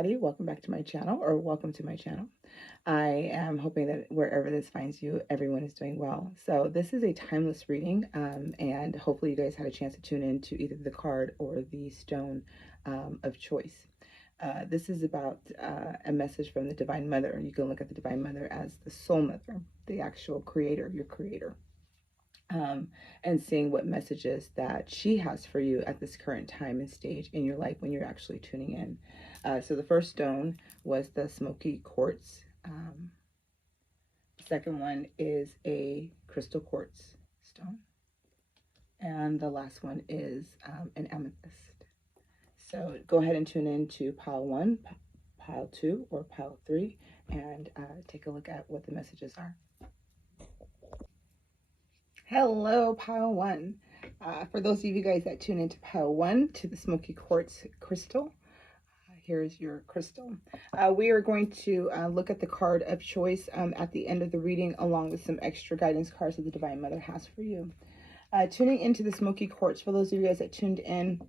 everybody. Welcome back to my channel, or welcome to my channel. I am hoping that wherever this finds you, everyone is doing well. So this is a timeless reading, and hopefully you guys had a chance to tune in to either the card or the stone of choice. This is about a message from the Divine Mother. You can look at the Divine Mother as the Soul Mother, the actual creator, your creator. And seeing what messages that she has for you at this current time and stage in your life when you're actually tuning in. So the first stone was the smoky quartz. The second one is a crystal quartz stone. And the last one is an amethyst. So go ahead and tune in to pile 1, pile 2, or pile 3, and take a look at what the messages are. Hello, pile 1. For those of you guys that tune into pile 1 to the smoky quartz crystal, here's your crystal. We are going to look at the card of choice at the end of the reading, along with some extra guidance cards that the Divine Mother has for you. Tuning into the smoky quartz, for those of you guys that tuned in,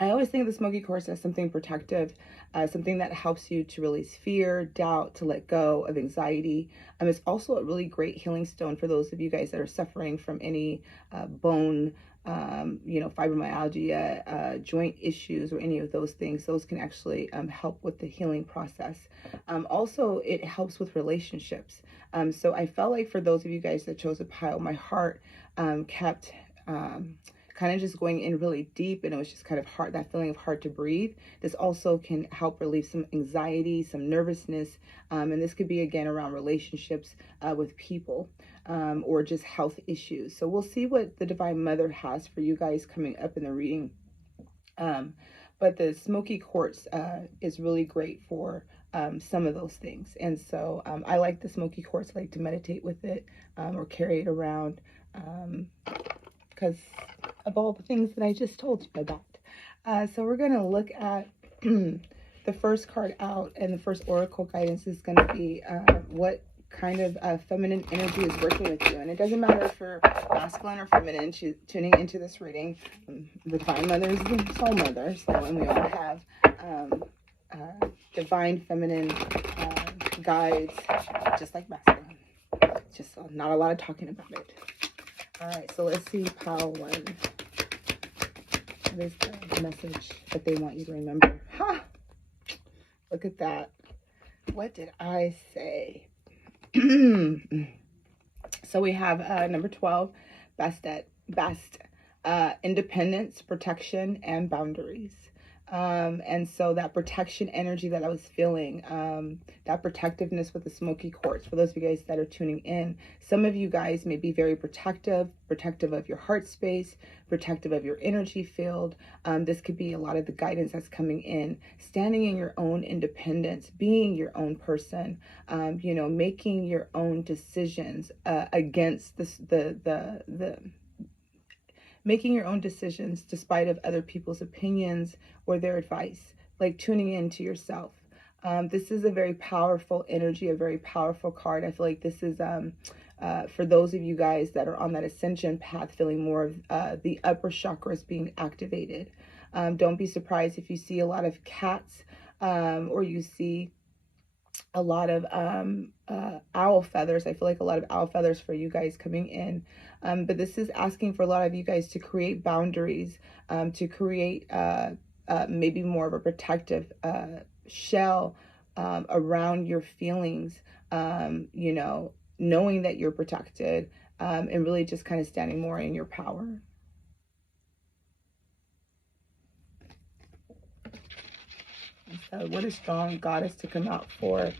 I always think of the smoky quartz as something protective, something that helps you to release fear, doubt, to let go of anxiety. It's also a really great healing stone for those of you guys that are suffering from any bone, fibromyalgia, joint issues, or any of those things. Those can actually help with the healing process. Also, it helps with relationships. So I felt like for those of you guys that chose a pile, my heart kept kind of just going in really deep, and it was just kind of hard, that feeling of hard to breathe. This also can help relieve some anxiety, some nervousness, and this could be again around relationships with people, or just health issues. So we'll see what the Divine Mother has for you guys coming up in the reading. But the smoky quartz is really great for some of those things, and so I like the smoky quartz. I like to meditate with it or carry it around, because of all the things that I just told you about. So we're going to look at the first card out, and the first oracle guidance is going to be what kind of feminine energy is working with you. And it doesn't matter if you're masculine or feminine tuning into this reading. The Divine Mother is the Soul Mother, so, and we all have divine feminine guides, just like masculine. Just not a lot of talking about it. All right, so let's see pile 1. What is the message that they want you to remember? Ha! Look at that. What did I say? So we have number 12, best, independence, protection, and boundaries. And so that protection energy that I was feeling, that protectiveness with the smoky quartz, for those of you guys that are tuning in, some of you guys may be very protective of your heart space, protective of your energy field. This could be a lot of the guidance that's coming in, standing in your own independence, being your own person, making your own decisions against making your own decisions despite of other people's opinions or their advice, like tuning into yourself. This is a very powerful energy, a very powerful card. I feel like this is for those of you guys that are on that ascension path, feeling more of the upper chakras being activated. Don't be surprised if you see a lot of cats, or you see a lot of owl feathers. I feel like a lot of owl feathers for you guys coming in. But this is asking for a lot of you guys to create boundaries, to create maybe more of a protective shell around your feelings, knowing that you're protected, and really just kind of standing more in your power. So what a strong goddess to come out for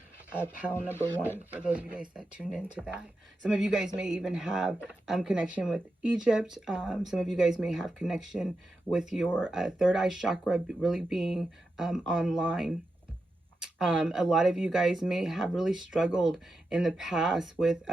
pile number 1, for those of you guys that tuned into that. Some of you guys may even have connection with Egypt. Some of you guys may have connection with your third eye chakra really being online. A lot of you guys may have really struggled in the past with,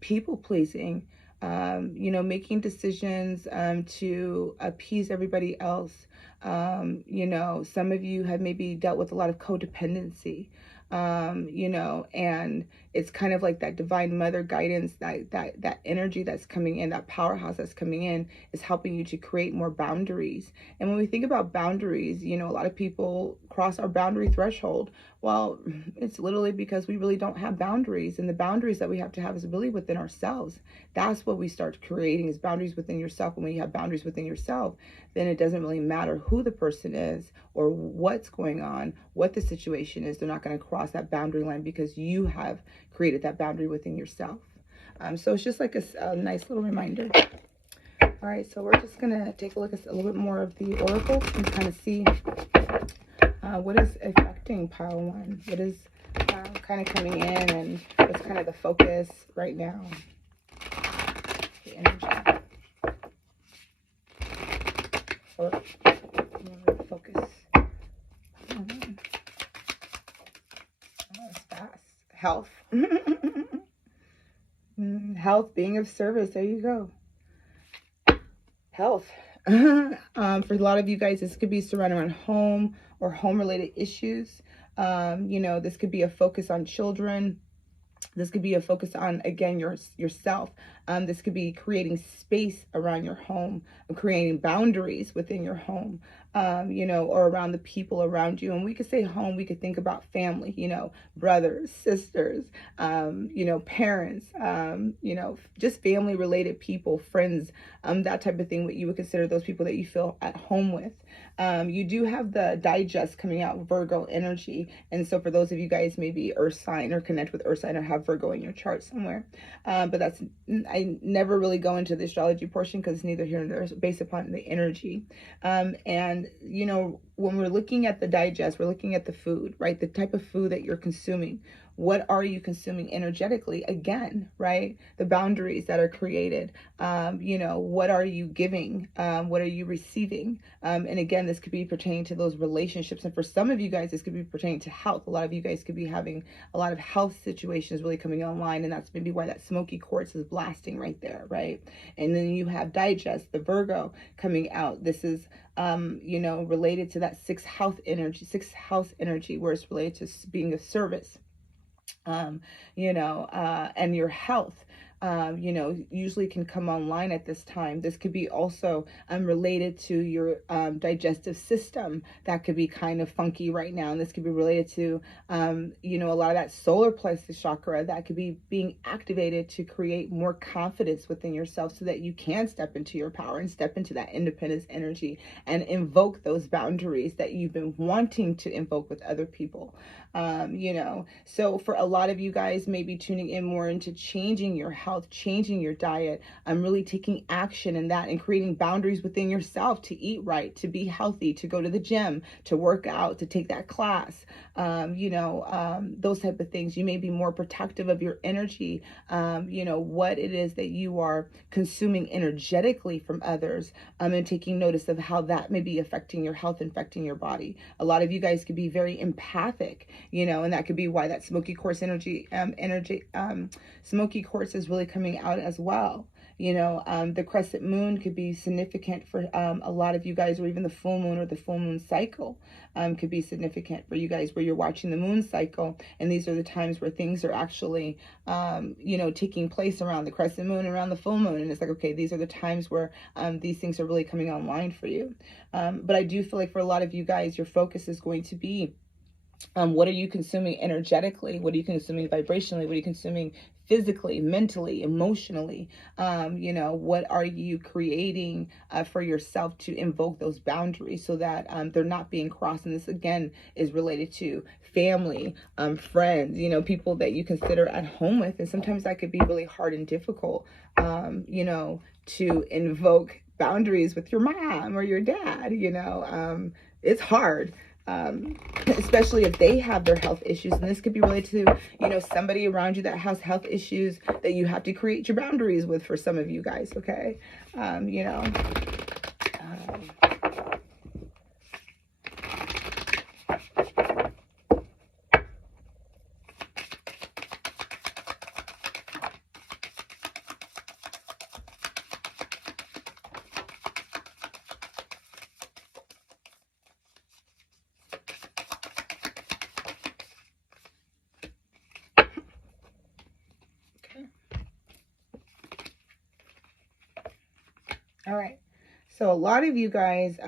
people pleasing, making decisions to appease everybody else. Some of you have maybe dealt with a lot of codependency. you know, and it's kind of like that divine mother guidance, that energy that's coming in, that powerhouse that's coming in is helping you to create more boundaries. And when we think about boundaries, you know, a lot of people cross our boundary threshold. Well, it's literally because we really don't have boundaries, and the boundaries that we have to have is really within ourselves. That's what we start creating, is boundaries within yourself. And when you have boundaries within yourself, then it doesn't really matter who the person is or what's going on, what the situation is. They're not going to cross that boundary line because you have created that boundary within yourself. So it's just like a nice little reminder. All right, so we're just going to take a look at a little bit more of the oracle and kind of see what is affecting pile one. What is kind of coming in, and what's kind of the focus right now. The energy. Or focus. Oh, that's fast. Health. Health, being of service. There you go. Health. For a lot of you guys, this could be surrounded around home or home-related issues. You know, this could be a focus on children. This could be a focus on, again, yourself. This could be creating space around your home, creating boundaries within your home, you know, or around the people around you. And we could say home, we could think about family, you know, brothers, sisters, you know, parents, you know, just family related people, friends, that type of thing, what you would consider those people that you feel at home with. You do have the digest coming out, Virgo energy. And so for those of you guys, maybe earth sign or connect with earth sign or have Virgo in your chart somewhere. But that's, I never really go into the astrology portion because it's neither here nor there. It's based upon the energy. And, you know, when we're looking at the digest, we're looking at the food, right? The type of food that you're consuming. What are you consuming energetically? Again, right? The boundaries that are created. You know, what are you giving? What are you receiving? And again, this could be pertaining to those relationships. And for some of you guys, this could be pertaining to health. A lot of you guys could be having a lot of health situations really coming online. And that's maybe why that smoky quartz is blasting right there, right? And then you have digest, the Virgo coming out. This is, you know, related to that sixth house energy, where it's related to being of service. You know, and your health, you know, usually can come online at this time. This could be also related to your digestive system that could be kind of funky right now. And this could be related to, you know, a lot of that solar plexus chakra that could be being activated to create more confidence within yourself so that you can step into your power and step into that independence energy and invoke those boundaries that you've been wanting to invoke with other people. You know, so for a lot of you guys, maybe tuning in more into changing your health, changing your diet, really taking action in that and creating boundaries within yourself to eat right, to be healthy, to go to the gym, to work out, to take that class, you know, those type of things. You may be more protective of your energy, you know, what it is that you are consuming energetically from others, and taking notice of how that may be affecting your health, affecting your body. A lot of you guys could be very empathic, you know, and that could be why that smoky quartz smoky quartz is really coming out as well. You know, the crescent moon could be significant for a lot of you guys, or even the full moon or the full moon cycle could be significant for you guys, where you're watching the moon cycle. And these are the times where things are actually, you know, taking place around the crescent moon, around the full moon. And it's like, okay, these are the times where these things are really coming online for you. But I do feel like for a lot of you guys, your focus is going to be, what are you consuming energetically? What are you consuming vibrationally? What are you consuming physically, mentally, emotionally? You know, what are you creating for yourself to invoke those boundaries so that they're not being crossed? And this, again, is related to family, friends, you know, people that you consider at home with. And sometimes that could be really hard and difficult, you know, to invoke boundaries with your mom or your dad. You know, it's hard. Especially if they have their health issues. And this could be related to, you know, somebody around you that has health issues that you have to create your boundaries with, for some of you guys, okay? You know, So a lot of you guys,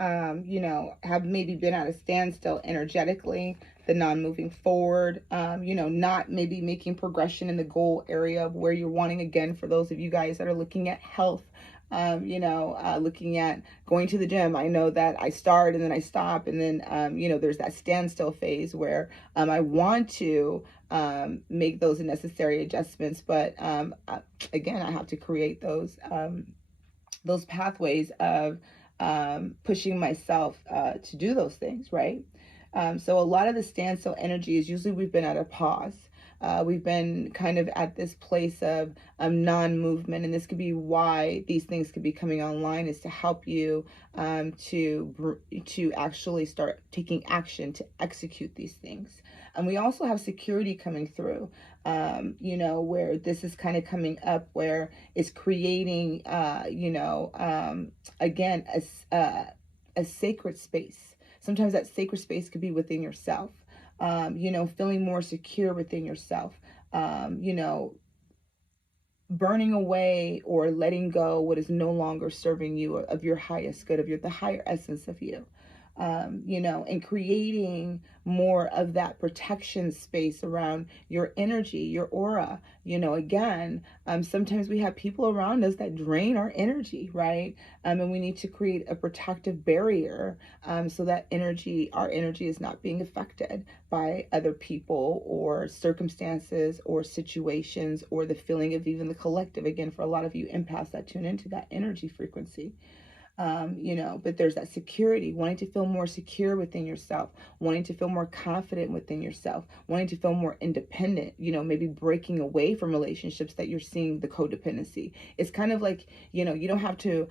you know, have maybe been at a standstill energetically, the non-moving forward, you know, not maybe making progression in the goal area of where you're wanting. Again, for those of you guys that are looking at health, you know, looking at going to the gym. I know that I start and then I stop, and then, you know, there's that standstill phase where I want to make those necessary adjustments, but again, I have to create those pathways of pushing myself to do those things, right? So a lot of the standstill energy is usually we've been at a pause. We've been kind of at this place of non-movement, and this could be why these things could be coming online, is to help you to actually start taking action to execute these things. And we also have security coming through, you know, where this is kind of coming up, where it's creating, you know, again, a sacred space. Sometimes that sacred space could be within yourself, you know, feeling more secure within yourself, you know, burning away or letting go what is no longer serving you, of your highest good, of the higher essence of you. You know, and creating more of that protection space around your energy, your aura. You know, again, sometimes we have people around us that drain our energy, right? And we need to create a protective barrier so that our energy is not being affected by other people or circumstances or situations, or the feeling of even the collective. Again, for a lot of you empaths that tune into that energy frequency. You know, but there's that security, wanting to feel more secure within yourself, wanting to feel more confident within yourself, wanting to feel more independent, you know, maybe breaking away from relationships that you're seeing the codependency. It's kind of like, you know, you don't have to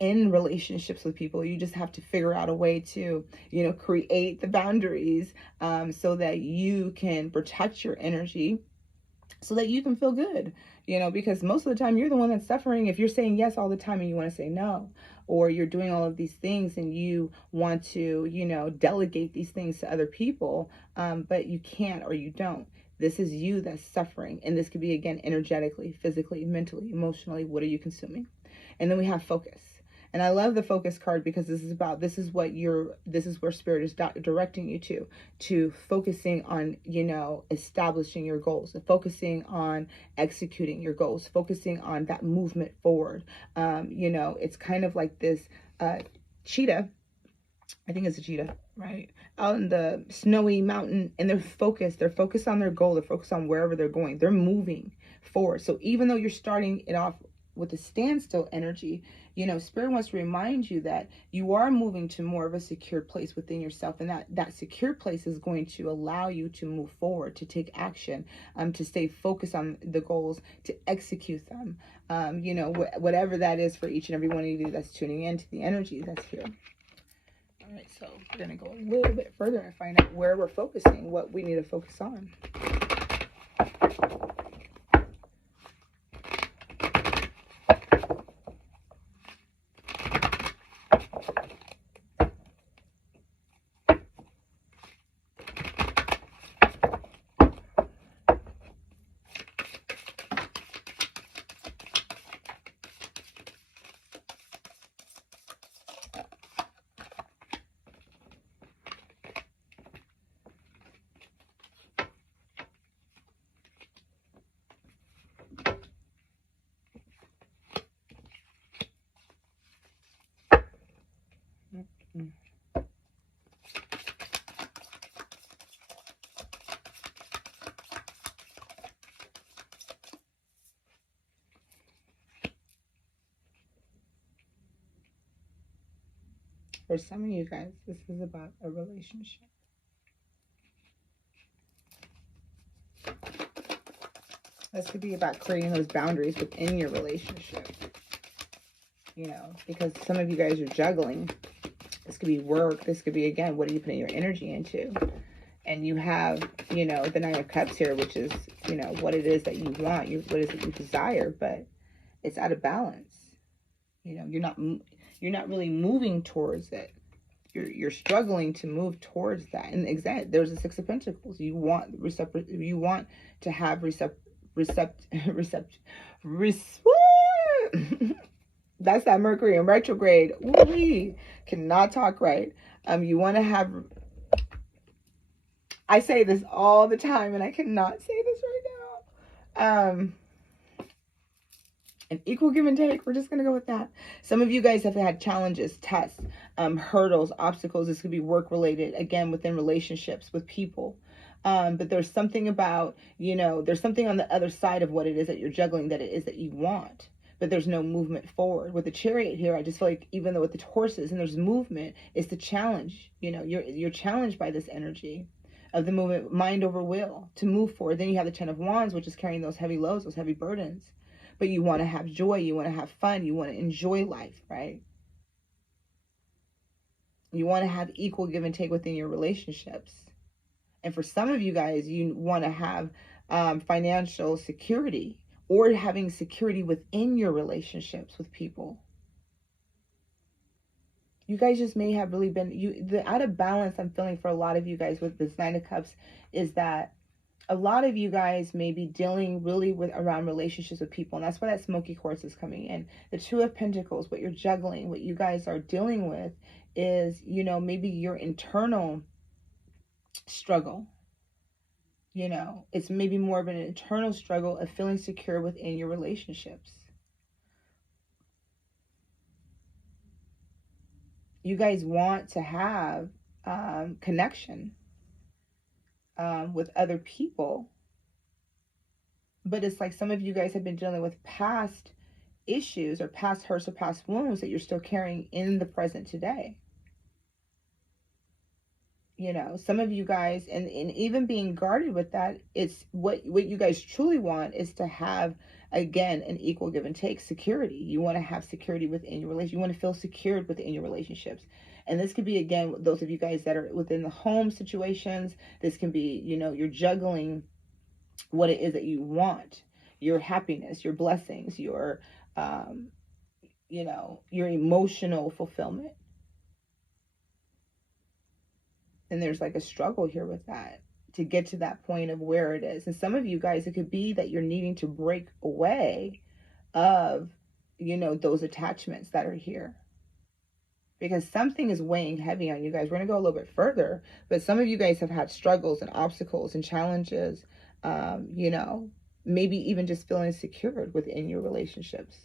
end relationships with people. You just have to figure out a way to, you know, create the boundaries so that you can protect your energy, so that you can feel good, you know, because most of the time you're the one that's suffering if you're saying yes all the time and you want to say no, or you're doing all of these things and you want to, you know, delegate these things to other people, but you can't, or you don't. This is you that's suffering. And this could be, again, energetically, physically, mentally, emotionally. What are you consuming? And then we have focus. And I love the focus card because this is where spirit is directing you to focusing on, you know, establishing your goals, focusing on executing your goals, focusing on that movement forward. You know, it's kind of like this cheetah. I think it's a cheetah, right? Out in the snowy mountain, and they're focused on their goal. They're focused on wherever they're going. They're moving forward. So even though you're starting it off with a standstill energy, you know, spirit wants to remind you that you are moving to more of a secure place within yourself, and that secure place is going to allow you to move forward, to take action, to stay focused on the goals, to execute them. You know, whatever that is for each and every one of you that's tuning into the energy that's here. All right, so we're going to go a little bit further and find out where we're focusing, what we need to focus on. For some of you guys, this is about a relationship. This could be about creating those boundaries within your relationship. You know, because some of you guys are juggling. This could be work. This could be, again, what are you putting your energy into? And you have, you know, the Nine of Cups here, which is, you know, what it is that you want, what is it you desire, but it's out of balance. You know, you're not really moving towards it. You're struggling to move towards that. And exactly, there's a Six of Pentacles. You want to have That's that Mercury in retrograde. Ooh, cannot talk right. You want to have, I say this all the time and I cannot say this right now. An equal give and take. We're just going to go with that. Some of you guys have had challenges, tests, hurdles, obstacles. This could be work related, again, within relationships with people. But there's something about, there's something on the other side of what it is that you're juggling, that it is that you want, but there's no movement forward. With the Chariot here, I just feel like even though with the horses and there's movement, it's the challenge. You're challenged by this energy of the movement, mind over will, to move forward. Then you have the Ten of Wands, which is carrying those heavy loads, those heavy burdens. But you want to have joy, you want to have fun, you want to enjoy life, right? You want to have equal give and take within your relationships. And for some of you guys, you want to have financial security, or having security within your relationships with people. You guys just may have really been, the out of balance I'm feeling for a lot of you guys with this Nine of Cups is that a lot of you guys may be dealing really with around relationships with people. And that's why that smoky quartz is coming in. The Two of Pentacles, what you're juggling, what you guys are dealing with is, maybe your internal struggle. It's maybe more of an internal struggle of feeling secure within your relationships. You guys want to have connection with other people, but it's like some of you guys have been dealing with past issues or past hurts or past wounds that you're still carrying in the present today. Some of you guys, and even being guarded with that, it's what you guys truly want is to have, again, an equal give and take, security. You want to have security within your relationship. You want to feel secured within your relationships. And this could be, again, those of you guys that are within the home situations. This can be, you're juggling what it is that you want, your happiness, your blessings, your emotional fulfillment. And there's like a struggle here with that to get to that point of where it is. And some of you guys, it could be that you're needing to break away of, those attachments that are here. Because something is weighing heavy on you guys. We're going to go a little bit further. But some of you guys have had struggles and obstacles and challenges, maybe even just feeling secured within your relationships.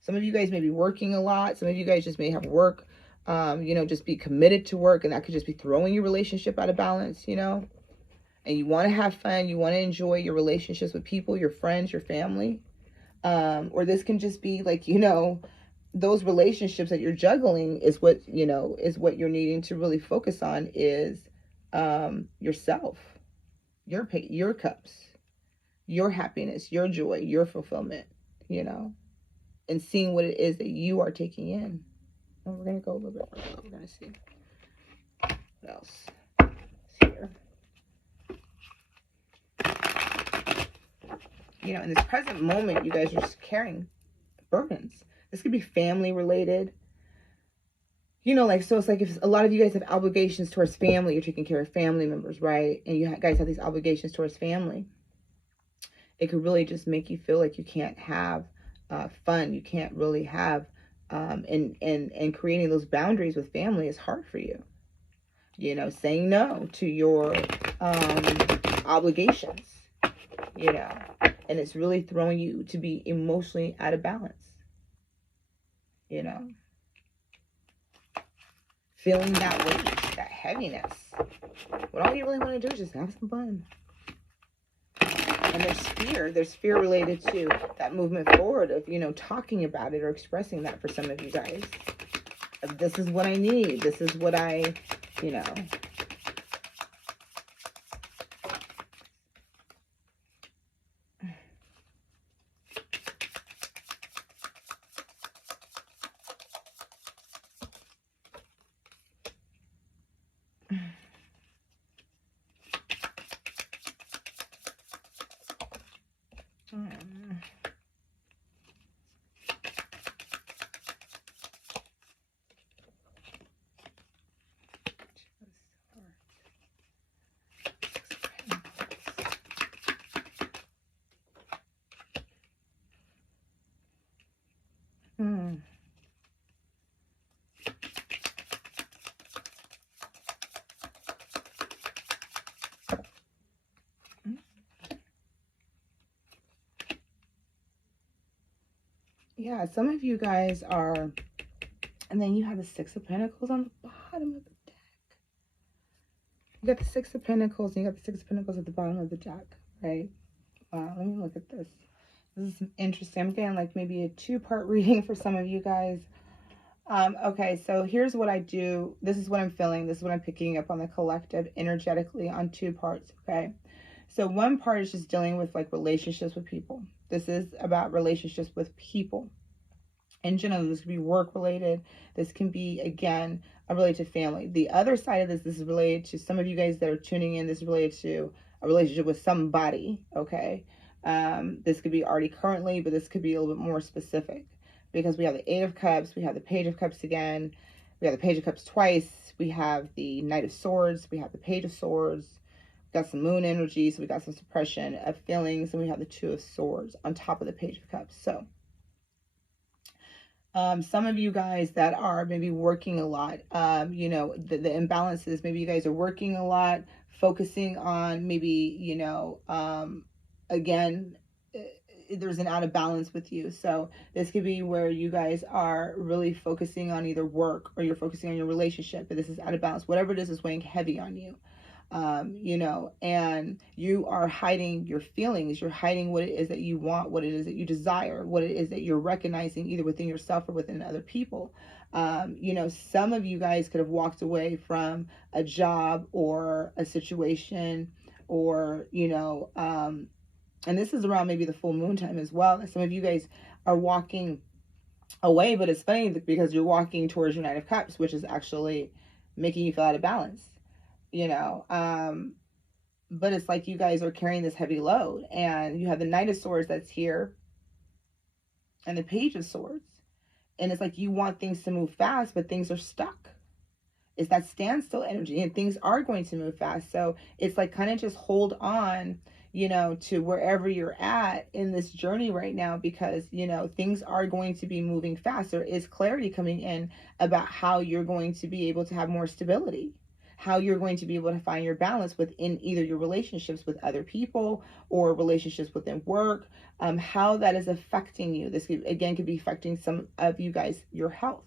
Some of you guys may be working a lot. Some of you guys just may have work, just be committed to work, and that could just be throwing your relationship out of balance, and you want to have fun. You want to enjoy your relationships with people, your friends, your family. Or this can just be like, those relationships that you're juggling is what, you're needing to really focus on is yourself, your cups, your happiness, your joy, your fulfillment, and seeing what it is that you are taking in. And we're going to go a little bit further. We're going to see what else is here. In this present moment, you guys are just carrying burdens. This could be family related. So it's like if a lot of you guys have obligations towards family, you're taking care of family members, right? And you guys have these obligations towards family. It could really just make you feel like you can't have fun. You can't really have, and creating those boundaries with family is hard for you. Saying no to your obligations, and it's really throwing you to be emotionally out of balance. Feeling that weight, that heaviness. What all you really want to do is just have some fun. And there's fear related to that movement forward of, talking about it or expressing that for some of you guys. This is what I need. This is what I, Yeah, some of you guys are, and then you have the Six of Pentacles on the bottom of the deck. You got the Six of Pentacles, and you got the Six of Pentacles at the bottom of the deck, right? Wow, let me look at this. This is interesting. I'm getting like maybe a two-part reading for some of you guys. Okay, so here's what I do. This is what I'm feeling. This is what I'm picking up on the collective energetically on two parts, okay? So one part is just dealing with like relationships with people. This is about relationships with people. In general, this could be work related. This can be, again, related to family. The other side of this is related to some of you guys that are tuning in. This is related to a relationship with somebody, okay? This could be already currently, but this could be a little bit more specific because we have the Eight of Cups, we have the Page of Cups again, we have the Page of Cups twice, we have the Knight of Swords, we have the Page of Swords, we got some moon energy, so we got some suppression of feelings, and we have the Two of Swords on top of the Page of Cups. So some of you guys that are maybe working a lot, you know, the imbalances, maybe you guys are working a lot, focusing on maybe, you know, again, there's an out of balance with you. So this could be where you guys are really focusing on either work or you're focusing on your relationship, but this is out of balance. Whatever it is weighing heavy on you. You know, and you are hiding your feelings. You're hiding what it is that you want, what it is that you desire, what it is that you're recognizing either within yourself or within other people. You know, some of you guys could have walked away from a job or a situation or, you know, and this is around maybe the full moon time as well. Some of you guys are walking away, but it's funny because you're walking towards your Knight of Cups, which is actually making you feel out of balance, you know. But it's like you guys are carrying this heavy load, and you have the Knight of Swords that's here and the Page of Swords, and it's like you want things to move fast, but things are stuck. It's that standstill energy, and things are going to move fast. So it's like kind of just hold on, you know, to wherever you're at in this journey right now, because, you know, things are going to be moving fast. There is clarity coming in about how you're going to be able to have more stability, how you're going to be able to find your balance within either your relationships with other people or relationships within work, how that is affecting you. This could, again, could be affecting some of you guys, your health,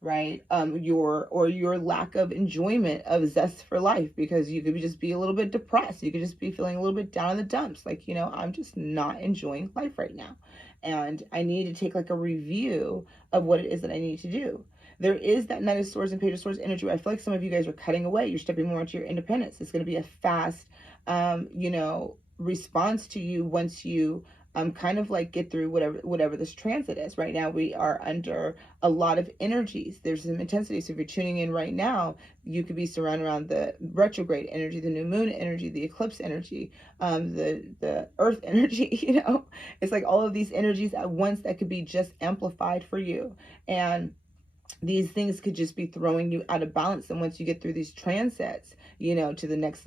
right? Your lack of enjoyment of zest for life, because you could just be a little bit depressed. You could just be feeling a little bit down in the dumps. Like, you know, I'm just not enjoying life right now. And I need to take like a review of what it is that I need to do. There is that Knight of Swords and Page of Swords energy. I feel like some of you guys are cutting away. You're stepping more into your independence. It's going to be a fast, you know, response to you once you kind of like get through whatever this transit is. Right now we are under a lot of energies. There's some intensity. So if you're tuning in right now, you could be surrounded around the retrograde energy, the new moon energy, the eclipse energy, the earth energy. You know, it's like all of these energies at once that could be just amplified for you. And these things could just be throwing you out of balance. And once you get through these transits, you know, to the next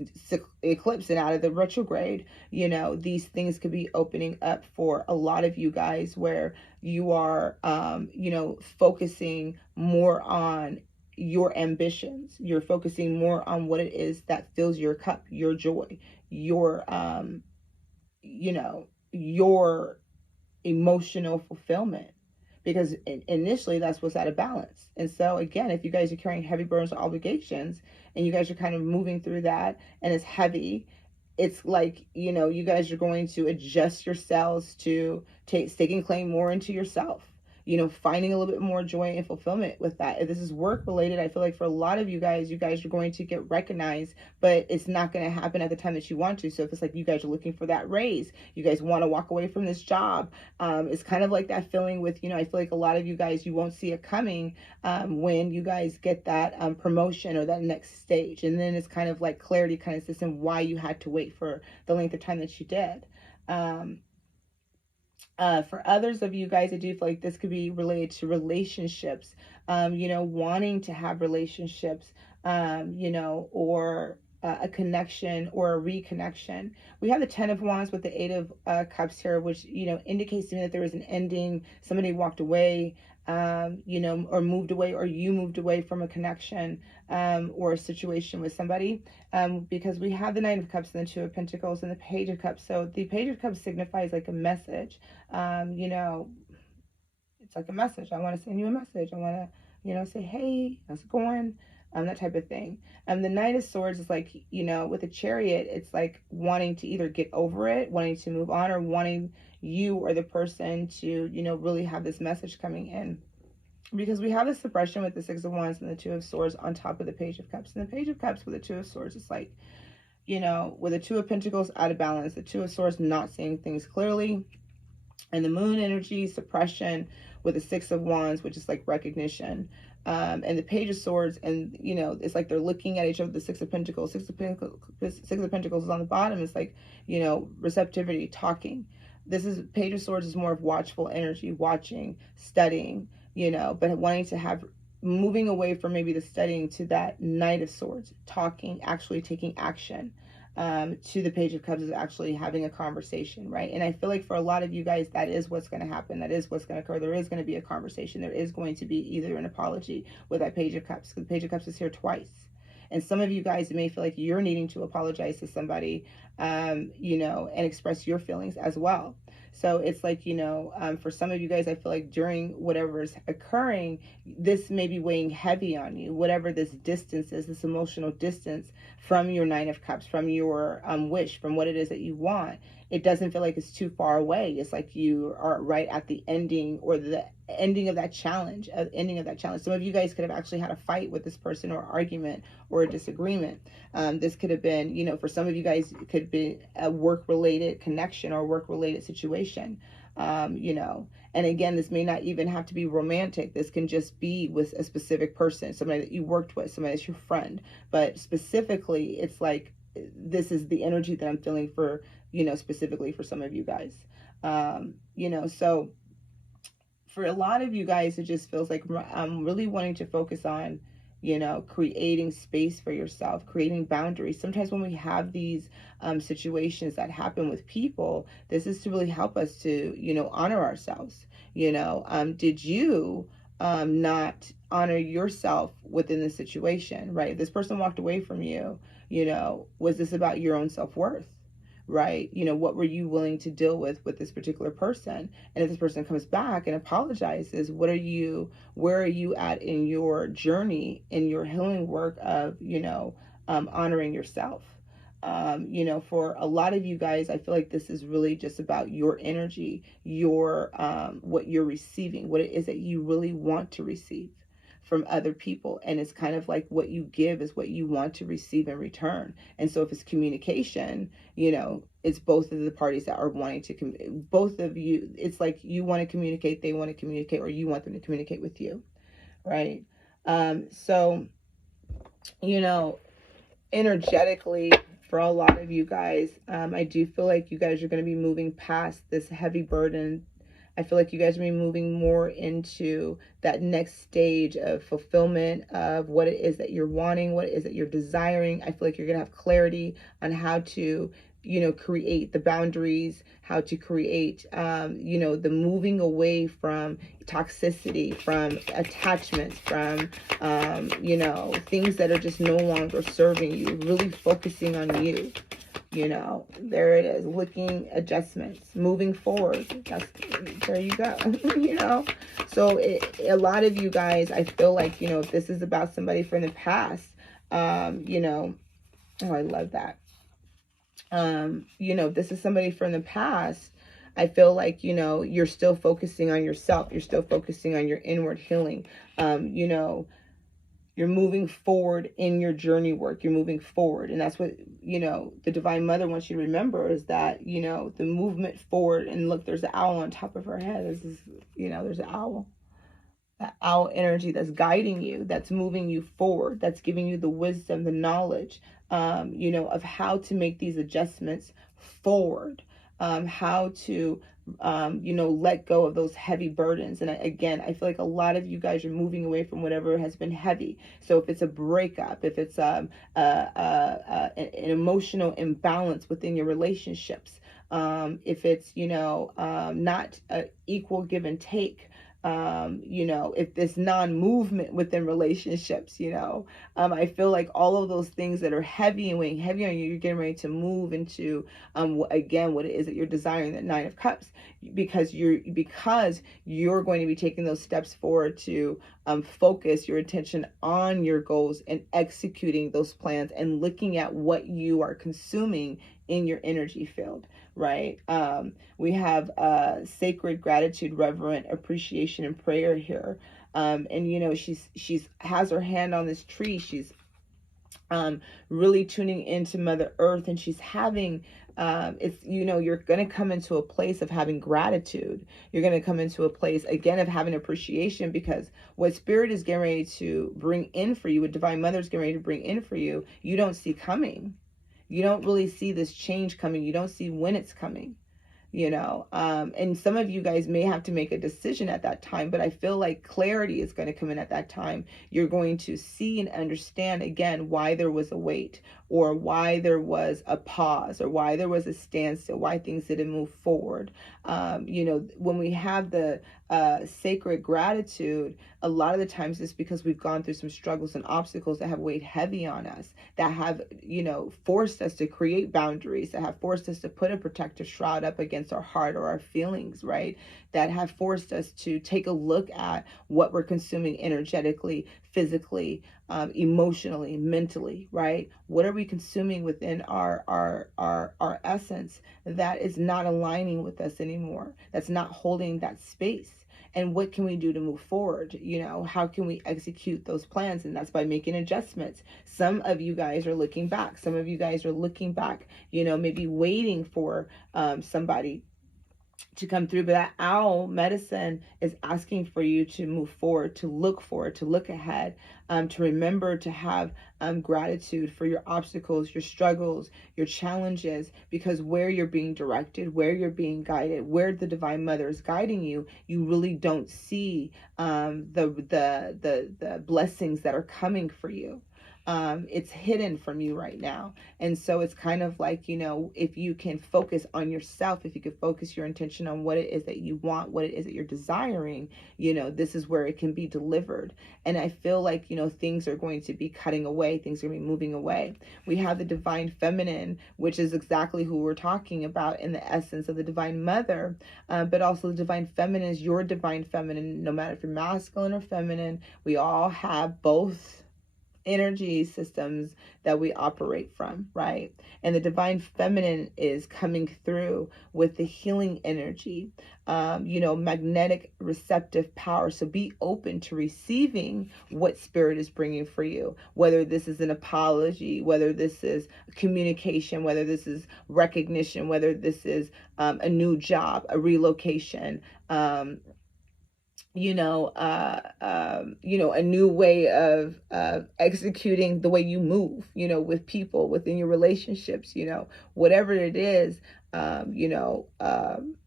eclipse and out of the retrograde, you know, these things could be opening up for a lot of you guys where you are, you know, focusing more on your ambitions. You're focusing more on what it is that fills your cup, your joy, your, you know, your emotional fulfillment, because initially that's what's out of balance. And so again, if you guys are carrying heavy burdens or obligations and you guys are kind of moving through that and it's heavy, it's like, you know, you guys are going to adjust yourselves to taking claim more into yourself, you know, finding a little bit more joy and fulfillment with that. If this is work related, I feel like for a lot of you guys are going to get recognized, but it's not going to happen at the time that you want to. So if it's like you guys are looking for that raise, you guys want to walk away from this job, it's kind of like that feeling with, you know, I feel like a lot of you guys, you won't see it coming when you guys get that promotion or that next stage. And then it's kind of like clarity kind of sits in why you had to wait for the length of time that you did. For others of you guys, I do feel like this could be related to relationships, you know, wanting to have relationships, you know, or a connection or a reconnection. We have the Ten of Wands with the Eight of Cups here, which, you know, indicates to me that there was an ending. Somebody walked away, you know, or moved away, or you moved away from a connection or a situation with somebody, because we have the Knight of Cups and the Two of Pentacles and the Page of Cups. So the Page of Cups signifies like a message, you know, it's like a message. I want to send you a message. I want to, say, hey, how's it going? That type of thing. The Knight of Swords is like, with a Chariot, it's like wanting to either get over it, wanting to move on, or wanting you or the person to, really have this message coming in. Because we have the suppression with the Six of Wands and the Two of Swords on top of the Page of Cups. And the Page of Cups with the Two of Swords is like, with the Two of Pentacles out of balance, the Two of Swords not seeing things clearly, and the Moon energy, suppression with the Six of Wands, which is like recognition. And the Page of Swords, and it's like they're looking at each other. The Six of Pentacles, Six of Pentacles is on the bottom. It's like, receptivity, talking. This is Page of Swords is more of watchful energy, watching, studying, but wanting to have, moving away from maybe the studying to that Knight of Swords, talking, actually taking action. To the Page of Cups is actually having a conversation, right? And I feel like for a lot of you guys, that is what's going to happen. That is what's going to occur. There is going to be a conversation. There is going to be either an apology with that Page of Cups. The Page of Cups is here twice. And some of you guys may feel like you're needing to apologize to somebody, and express your feelings as well. So it's like, for some of you guys, I feel like during whatever is occurring, this may be weighing heavy on you, whatever this distance is, this emotional distance from your Nine of Cups, from your wish, from what it is that you want. It doesn't feel like it's too far away. It's like you are right at the ending, or the ending of that challenge, Some of you guys could have actually had a fight with this person, or argument, or a disagreement. This could have been, for some of you guys, it could be a work-related connection or work-related situation. And again, this may not even have to be romantic. This can just be with a specific person, somebody that you worked with, somebody that's your friend. But specifically, it's like, this is the energy that I'm feeling for, specifically for some of you guys. So for a lot of you guys, it just feels like I'm really wanting to focus on, creating space for yourself, creating boundaries. Sometimes when we have these situations that happen with people, this is to really help us to, honor ourselves. Did you not honor yourself within the situation, right? If this person walked away from you, was this about your own self-worth? Right? What were you willing to deal with this particular person? And if this person comes back and apologizes, where are you at in your journey, in your healing work of, honoring yourself? For a lot of you guys, I feel like this is really just about your energy, your, what you're receiving, what it is that you really want to receive from other people. And it's kind of like what you give is what you want to receive in return. And so if it's communication, it's both of the parties that are wanting to, both of you, it's like you want to communicate, they want to communicate, or you want them to communicate with you, right? So, energetically, for a lot of you guys, I do feel like you guys are going to be moving past this heavy burden. I feel like you guys are going to be moving more into that next stage of fulfillment of what it is that you're wanting, what it is that you're desiring. I feel like you're going to have clarity on how to, create the boundaries, how to create, the moving away from toxicity, from attachments, from, things that are just no longer serving you, really focusing on you. There it is, looking adjustments, moving forward. There you go. So a lot of you guys, I feel like, if this is about somebody from the past, oh, I love that. If this is somebody from the past, I feel like, you're still focusing on yourself. You're still focusing on your inward healing. You're moving forward in your journey work. You're moving forward. And that's what, the Divine Mother wants you to remember, is that, the movement forward. And look, there's an owl on top of her head. There's an owl. That owl energy that's guiding you, that's moving you forward, that's giving you the wisdom, the knowledge, of how to make these adjustments forward, how to, let go of those heavy burdens. And again, I feel like a lot of you guys are moving away from whatever has been heavy. So if it's a breakup, if it's an emotional imbalance within your relationships, if it's, not equal give and take, you know, if this non-movement within relationships, you know, I feel like all of those things that are heavy and weighing heavy on you, you're getting ready to move into, again, what it is that you're desiring, that Nine of Cups, because you're going to be taking those steps forward to focus your attention on your goals and executing those plans and looking at what you are consuming in your energy field, right? We have sacred gratitude, reverent appreciation, and prayer here. And you know, she's has her hand on this tree. She's really tuning into Mother Earth, and she's having it's, you know, you're going to come into a place of having gratitude. You're going to come into a place again of having appreciation, because what Spirit is getting ready to bring in for you, what Divine Mother is getting ready to bring in for you, you don't see coming. You don't really see this change coming. You don't see when it's coming, you know. And some of you guys may have to make a decision at that time, but I feel like clarity is going to come in at that time. You're going to see and understand again why there was a wait, or why there was a pause, or why there was a standstill, why things didn't move forward. You know, when we have the sacred gratitude, a lot of the times it's because we've gone through some struggles and obstacles that have weighed heavy on us, that have, you know, forced us to create boundaries, that have forced us to put a protective shroud up against our heart or our feelings, right? That have forced us to take a look at what we're consuming energetically, physically, emotionally, mentally, right? What are we consuming within our essence that is not aligning with us anymore, that's not holding that space? And what can we do to move forward? You know, how can we execute those plans? And that's by making adjustments. Some of you guys are looking back. Some of you guys are looking back, you know, maybe waiting for somebody to come through. But that owl medicine is asking for you to move forward, to look ahead, to remember to have gratitude for your obstacles, your struggles, your challenges, because where you're being directed, where you're being guided, where the Divine Mother is guiding you, you really don't see the blessings that are coming for you. It's hidden from you right now. And so it's kind of like, you know, if you can focus on yourself, if you can focus your intention on what it is that you want, what it is that you're desiring, you know, this is where it can be delivered. And I feel like, you know, things are going to be cutting away, things are going to be moving away. We have the Divine Feminine, which is exactly who we're talking about in the essence of the Divine Mother, but also the Divine Feminine is your Divine Feminine, no matter if you're masculine or feminine. We all have both energy systems that we operate from, right? And the Divine Feminine is coming through with the healing energy, you know, magnetic receptive power. So be open to receiving what Spirit is bringing for you, whether this is an apology, whether this is communication, whether this is recognition, whether this is a new job, a relocation, you know, a new way of executing the way you move, you know, with people, within your relationships, you know, whatever it is,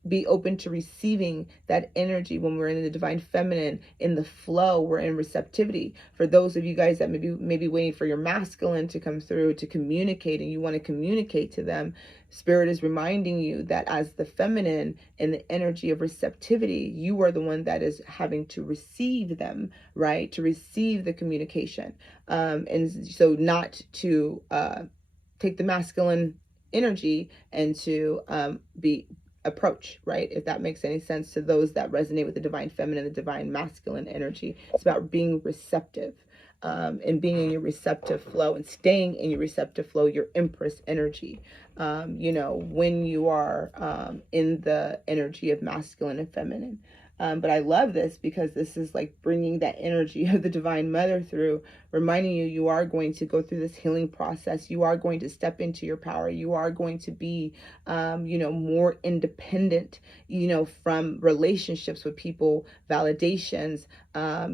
be open to receiving that energy. When we're in the Divine Feminine, in the flow, we're in receptivity. For those of you guys that maybe waiting for your masculine to come through to communicate, and you want to communicate to them, Spirit is reminding you that as the feminine in the energy of receptivity, you are the one that is having to receive them, right? To receive the communication. And so not to take the masculine energy and to be approach, right? If that makes any sense to those that resonate with the Divine Feminine, the Divine Masculine energy. It's about being receptive. And being in your receptive flow and staying in your receptive flow, your Empress energy, you know, when you are in the energy of masculine and feminine. But I love this because this is like bringing that energy of the Divine Mother through, reminding you, you are going to go through this healing process. You are going to step into your power. You are going to be, you know, more independent, you know, from relationships with people, validations,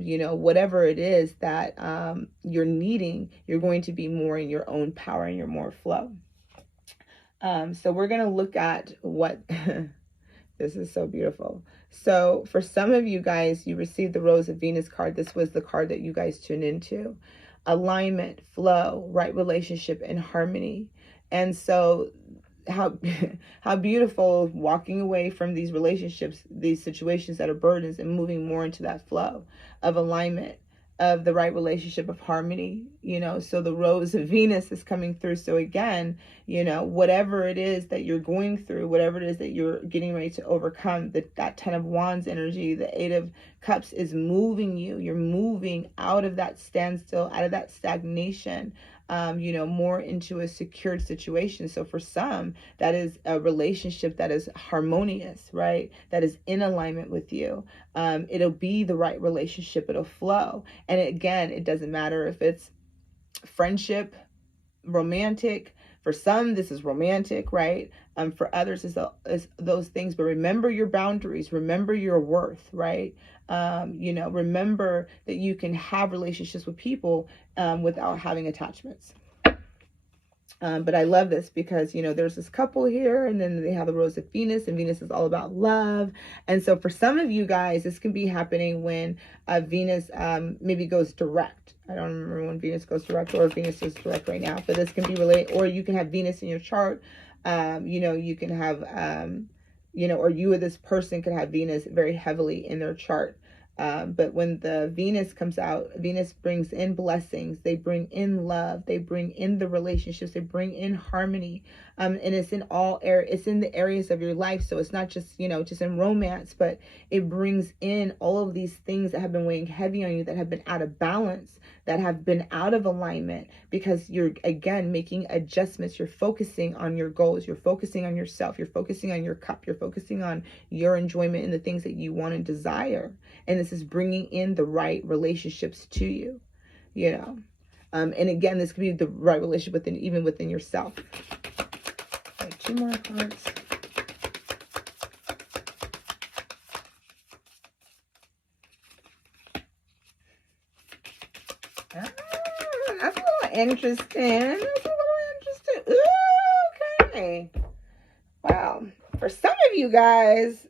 you know, whatever it is that you're needing, you're going to be more in your own power and your more flow. So we're going to look at what... This is so beautiful. So for some of you guys, you received the Rose of Venus card. This was the card that you guys tuned into. Alignment, flow, right relationship, and harmony. And so how beautiful walking away from these relationships, these situations that are burdens, and moving more into that flow of alignment, of the right relationship, of harmony, you know. So the rose of Venus is coming through. So again, you know, whatever it is that you're going through, whatever it is that you're getting ready to overcome, that 10 of Wands energy, the 8 of Cups is moving you. You're moving out of that standstill, out of that stagnation, you know, more into a secured situation. So for some, that is a relationship that is harmonious, right? That is in alignment with you. It'll be the right relationship. It'll flow. And again, it doesn't matter if it's friendship, romantic. For some, this is romantic, right? For others, is those things. But remember your boundaries. Remember your worth, right? You know, remember that you can have relationships with people without having attachments. But I love this because, you know, there's this couple here, and then they have the rose of Venus, and Venus is all about love. And so for some of you guys, this can be happening when Venus maybe goes direct. I don't remember when Venus goes direct, or Venus is direct right now, but this can be related, or you can have Venus in your chart. You know, you can have, you know, or you or this person could have Venus very heavily in their chart. But when the Venus comes out, Venus brings in blessings. They bring in love. They bring in the relationships. They bring in harmony. And it's in all areas. It's in the areas of your life. So it's not just, you know, just in romance, but it brings in all of these things that have been weighing heavy on you, that have been out of balance, that have been out of alignment, because you're, again, making adjustments. You're focusing on your goals. You're focusing on yourself. You're focusing on your cup. You're focusing on your enjoyment and the things that you want and desire. And this is bringing in the right relationships to you, you know. And again, this could be the right relationship within, even within yourself. All right, 2 more cards. That's a little interesting. That's a little interesting. Ooh, okay. Wow. For some of you guys,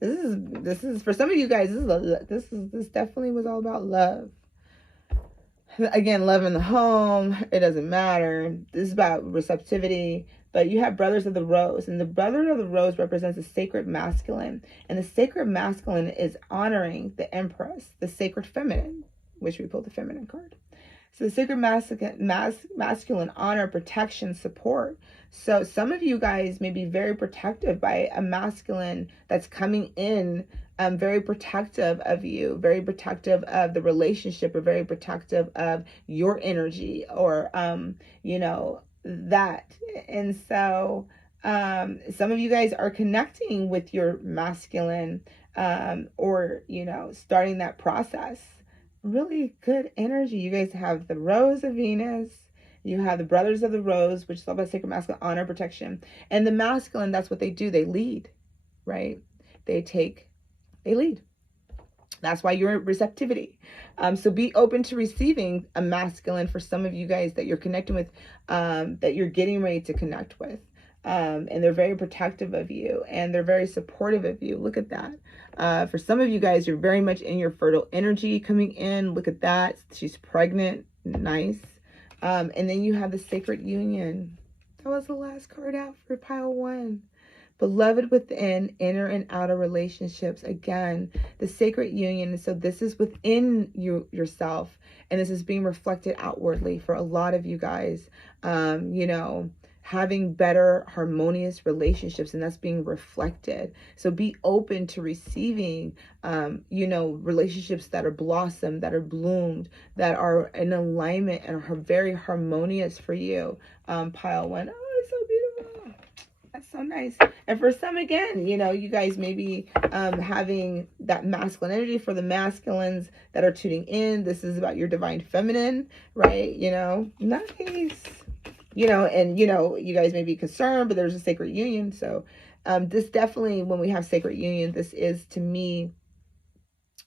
this is for some of you guys, this definitely was all about love. Again, love in the home, it doesn't matter. This is about receptivity. But you have Brothers of the Rose, and the Brother of the Rose represents the sacred masculine, and the sacred masculine is honoring the Empress, the sacred feminine, which we pulled the feminine card. So the sacred masculine, honor, protection, support. So some of you guys may be very protective by a masculine that's coming in, very protective of you, very protective of the relationship, or very protective of your energy, or, you know, that. And so some of you guys are connecting with your masculine, or, you know, starting that process. Really good energy. You guys have the Rose of Venus. You have the Brothers of the Rose, which is all about sacred masculine, honor, protection. And the masculine, that's what they do. They lead, right? They lead. That's why you're in receptivity. So be open to receiving a masculine for some of you guys that you're connecting with, that you're getting ready to connect with. And they're very protective of you, and they're very supportive of you. Look at that. For some of you guys, you're very much in your fertile energy coming in. Look at that. She's pregnant. Nice. And then you have the sacred union. That was the last card out for pile 1. Beloved within, inner and outer relationships. Again, the sacred union. So this is within yourself, and this is being reflected outwardly for a lot of you guys. You know, having better harmonious relationships, and that's being reflected. So be open to receiving, you know, relationships that are blossomed, that are bloomed, that are in alignment and are very harmonious for you. Pile 1. Oh, it's so beautiful. That's so nice. And for some, again, you know, you guys may be having that masculine energy. For the masculines that are tuning in, this is about your divine feminine, right? You know, nice. You know, and, you know, you guys may be concerned, but there's a sacred union. So this definitely, when we have sacred union, this is, to me,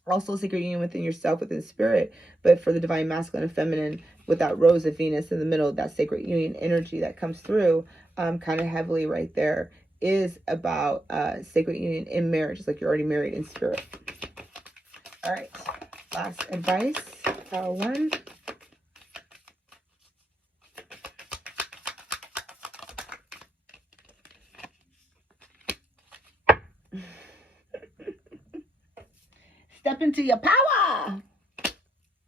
also a sacred union within yourself, within spirit. But for the divine masculine and feminine, with that Rose of Venus in the middle, that sacred union energy that comes through kind of heavily right there, is about sacred union in marriage. It's like you're already married in spirit. All right. Last advice. Pile 1. step into your power.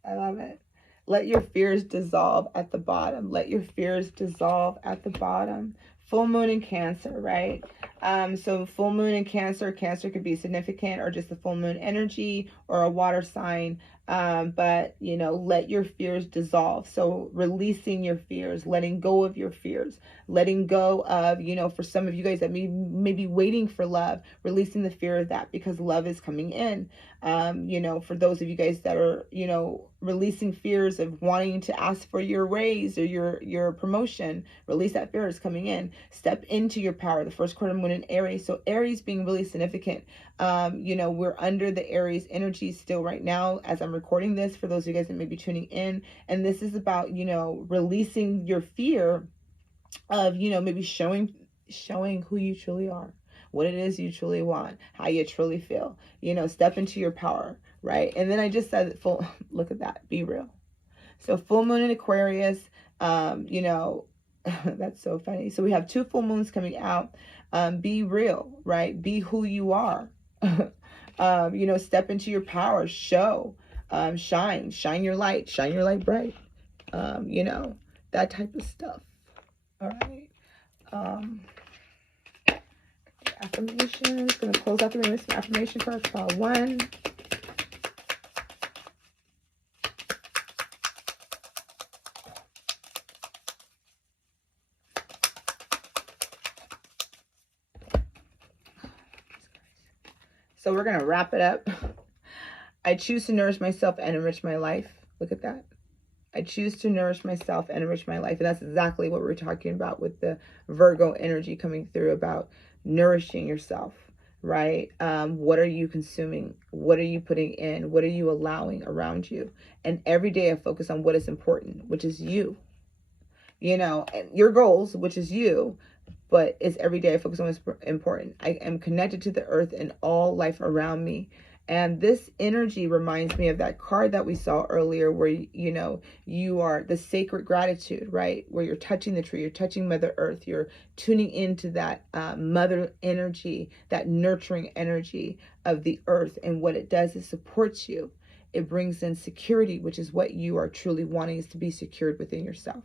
I love it. Let your fears dissolve at the bottom. Let your fears dissolve at the bottom. Full moon in Cancer, right? So full moon in Cancer, Cancer could be significant or just the full moon energy or a water sign. But, you know, let your fears dissolve. So releasing your fears, letting go of your fears, letting go of, you know, for some of you guys that may be waiting for love, releasing the fear of that because love is coming in. You know, for those of you guys that are, you know, releasing fears of wanting to ask for your raise or your promotion, release that fear is coming in. Step into your power, the first quarter moon in Aries. So Aries being really significant. You know, we're under the Aries energy still right now as I'm recording this for those of you guys that may be tuning in. And this is about, you know, releasing your fear of, you know, maybe showing who you truly are, what it is you truly want, how you truly feel, you know, step into your power, right? And then I just said full, look at that, be real. So full moon in Aquarius, you know, that's so funny. So we have 2 full moons coming out. Be real, right? Be who you are. You know, step into your power, show, shine your light bright. You know, that type of stuff. All right. Affirmations. Going to close out the room with some affirmation cards. Pile 1. So we're going to wrap it up. I choose to nourish myself and enrich my life. Look at that. I choose to nourish myself and enrich my life. And that's exactly what we're talking about with the Virgo energy coming through, about nourishing yourself, right? What are you consuming? What are you putting in? What are you allowing around you? And every day I focus on what is important, which is you, you know, and your goals, which is you. But it's every day I focus on what's important. I am connected to the earth and all life around me. And this energy reminds me of that card that we saw earlier where, you know, you are the sacred gratitude, right? Where you're touching the tree, you're touching Mother Earth, you're tuning into that mother energy, that nurturing energy of the earth. And what it does is supports you. It brings in security, which is what you are truly wanting, is to be secured within yourself.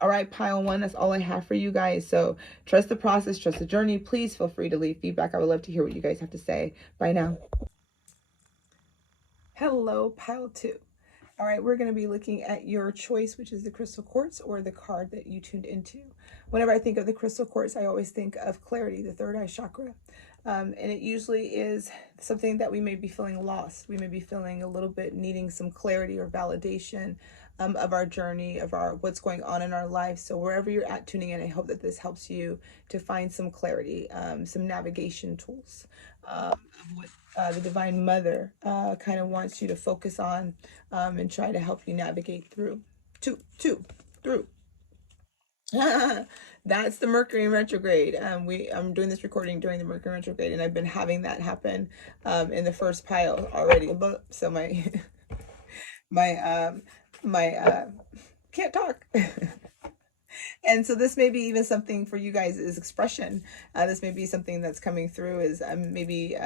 All right, pile 1, that's all I have for you guys. So trust the process, trust the journey. Please feel free to leave feedback. I would love to hear what you guys have to say. Bye now. Hello, pile 2. All right, we're going to be looking at your choice, which is the crystal quartz or the card that you tuned into. Whenever I think of the crystal quartz, I always think of clarity, the third eye chakra. And it usually is something that we may be feeling lost. We may be feeling a little bit needing some clarity or validation of our journey, of our what's going on in our life. So wherever you're at tuning in, I hope that this helps you to find some clarity, some navigation tools of what the Divine Mother kind of wants you to focus on and try to help you navigate through. Through. That's the Mercury in retrograde. I'm doing this recording during the Mercury retrograde, and I've been having that happen in the first pile already. So my can't talk. And so this may be even something for you guys is expression. This may be something that's coming through is maybe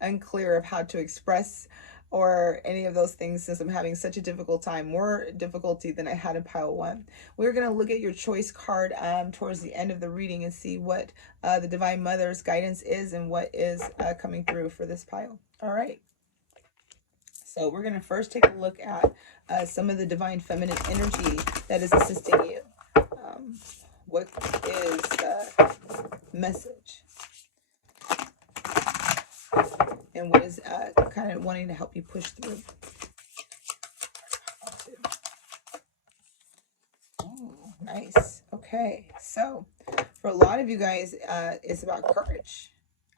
unclear of how to express or any of those things, since I'm having such a difficult time, more difficulty than I had in pile 1. We're going to look at your choice card towards the end of the reading and see what the Divine Mother's guidance is and what is coming through for this pile. All right. So we're going to first take a look at some of the Divine Feminine energy that is assisting you. What is the message? And what is kind of wanting to help you push through? Oh, nice. Okay. So for a lot of you guys, it's about courage.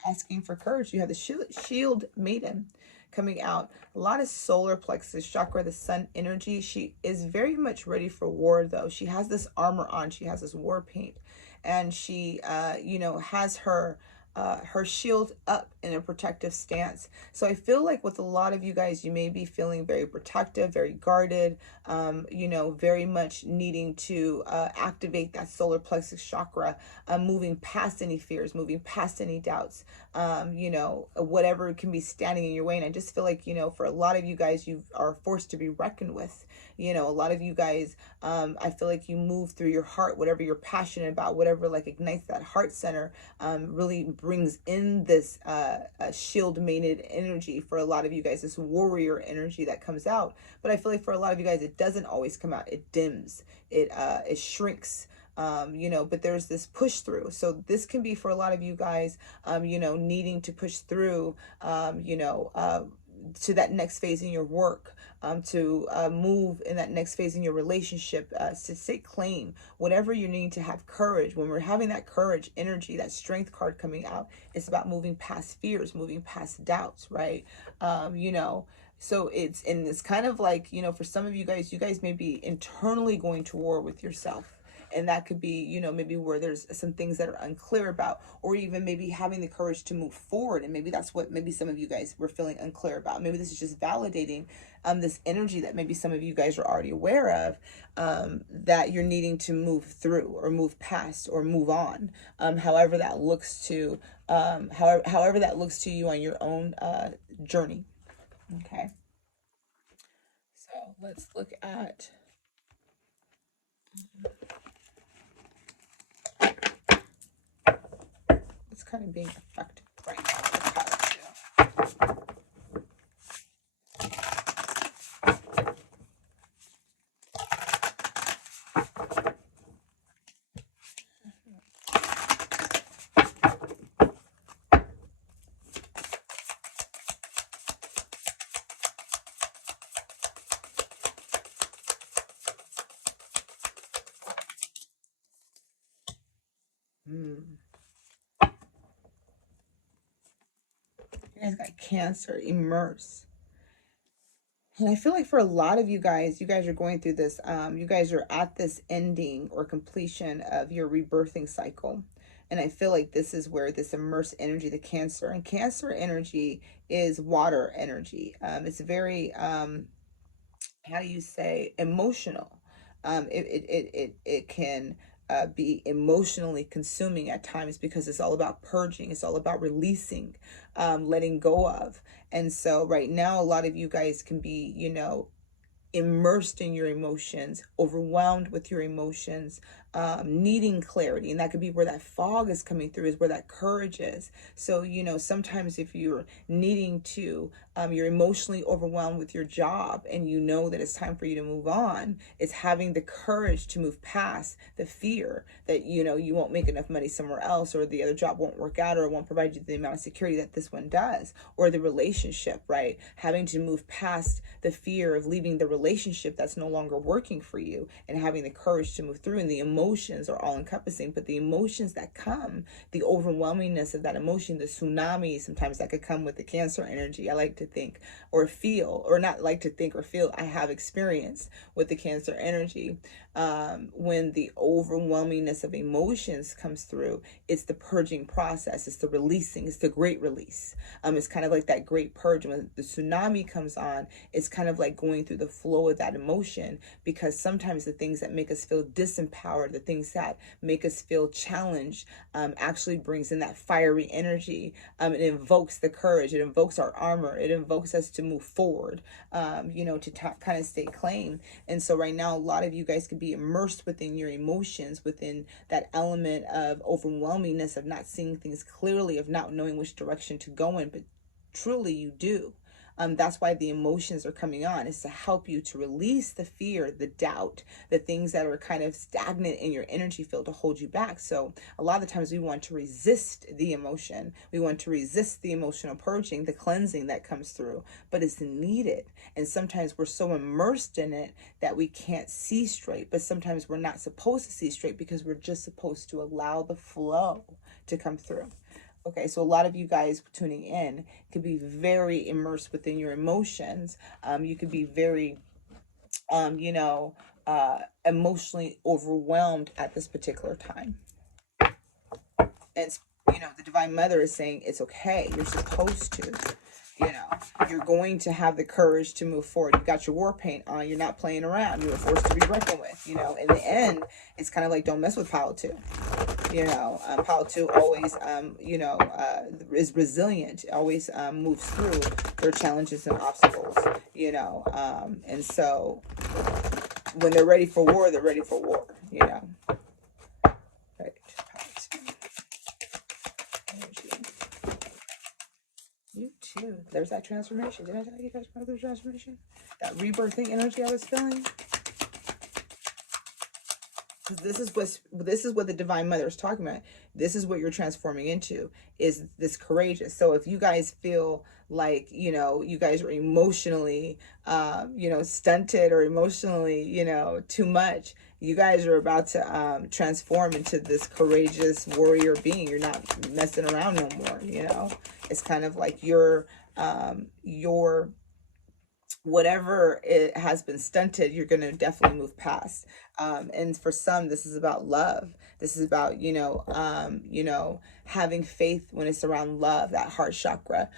Asking for courage. You have the shield maiden coming out. A lot of solar plexus chakra, the sun energy. She is very much ready for war, though. She has this armor on. She has this war paint. And she, you know, has her her shield up in a protective stance. So I feel like with a lot of you guys, you may be feeling very protective, very guarded, you know, very much needing to activate that solar plexus chakra, moving past any fears, moving past any doubts, you know, whatever can be standing in your way. And I just feel like, you know, for a lot of you guys, you are forced to be reckoned with. You know, a lot of you guys, I feel like you move through your heart, whatever you're passionate about, whatever like ignites that heart center, really brings in this shield mated energy for a lot of you guys, this warrior energy that comes out. But I feel like for a lot of you guys, it doesn't always come out. It dims, it shrinks. You know, but there's this push through. So this can be for a lot of you guys, you know, needing to push through, you know, to that next phase in your work, to move in that next phase in your relationship, to take claim, whatever you need to have courage. When we're having that courage energy, that strength card coming out, it's about moving past fears, moving past doubts, right? You know, so it's kind of like, you know, for some of you guys may be internally going to war with yourself. And that could be, you know, maybe where there's some things that are unclear about, or even maybe having the courage to move forward. And maybe that's what maybe some of you guys were feeling unclear about. Maybe this is just validating this energy that maybe some of you guys are already aware of, that you're needing to move through or move past or move on, however that looks to, however that looks to you on your own journey. Okay. So let's look at what's kind of being affected right now with the cards too. You guys got Cancer, immerse. And I feel like for a lot of you guys are going through this, you guys are at this ending or completion of your rebirthing cycle. And I feel like this is where this immersed energy, the Cancer, and Cancer energy is water energy. It's very, how do you say, emotional. It can be emotionally consuming at times because it's all about purging. It's all about releasing, letting go of. And so right now, a lot of you guys can be, you know, immersed in your emotions, overwhelmed with your emotions, needing clarity. And that could be where that fog is coming through, is where that courage is. So, you know, sometimes if you're needing to, you're emotionally overwhelmed with your job and you know that it's time for you to move on, it's having the courage to move past the fear that, you know, you won't make enough money somewhere else, or the other job won't work out, or it won't provide you the amount of security that this one does, or the relationship, right? Having to move past the fear of leaving the relationship that's no longer working for you, and having the courage to move through. And the emotions are all encompassing, but the emotions that come, the overwhelmingness of that emotion, the tsunami sometimes that could come with the Cancer energy, I like to think, or feel, or not like to think or feel, I have experienced with the Cancer energy. When the overwhelmingness of emotions comes through, it's the purging process, it's the releasing, it's the great release. It's kind of like that great purge. When the tsunami comes on, it's kind of like going through the flow of that emotion, because sometimes the things that make us feel disempowered, the things that make us feel challenged, actually brings in that fiery energy. It invokes the courage, it invokes our armor, it invokes us to move forward, you know, to kind of stay claim. And so right now, a lot of you guys can be immersed within your emotions, within that element of overwhelmingness, of not seeing things clearly, of not knowing which direction to go in, but truly you do. That's why the emotions are coming on, is to help you to release the fear, the doubt, the things that are kind of stagnant in your energy field to hold you back. So a lot of the times we want to resist the emotion. We want to resist the emotional purging, the cleansing that comes through, but it's needed. And sometimes we're so immersed in it that we can't see straight, but sometimes we're not supposed to see straight because we're just supposed to allow the flow to come through. Okay, so a lot of you guys tuning in could be very immersed within your emotions. You could be very, you know, emotionally overwhelmed at this particular time. And You know, the Divine Mother is saying it's okay. You're supposed to. You know, you're going to have the courage to move forward. You've got your war paint on. You're not playing around. You were forced to be reckoned with. You know, in the end, it's kind of like, don't mess with Pile 2. You know, Pile 2 always, you know, is resilient. Always moves through their challenges and obstacles. You know, and so when they're ready for war, they're ready for war. You know. Right. You too. There's that transformation. Did I tell you guys about the transformation? That rebirthing energy I was feeling. This is what the Divine Mother is talking about. This is what you're transforming into, is this courageous. So if you guys feel like, you know, you guys are emotionally, you know, stunted or emotionally, you know, too much, you guys are about to transform into this courageous warrior being. You're not messing around no more. You know, it's kind of like your whatever it has been stunted, you're going to definitely move past. And for some, this is about love. This is about, you know, having faith when it's around love, that heart chakra.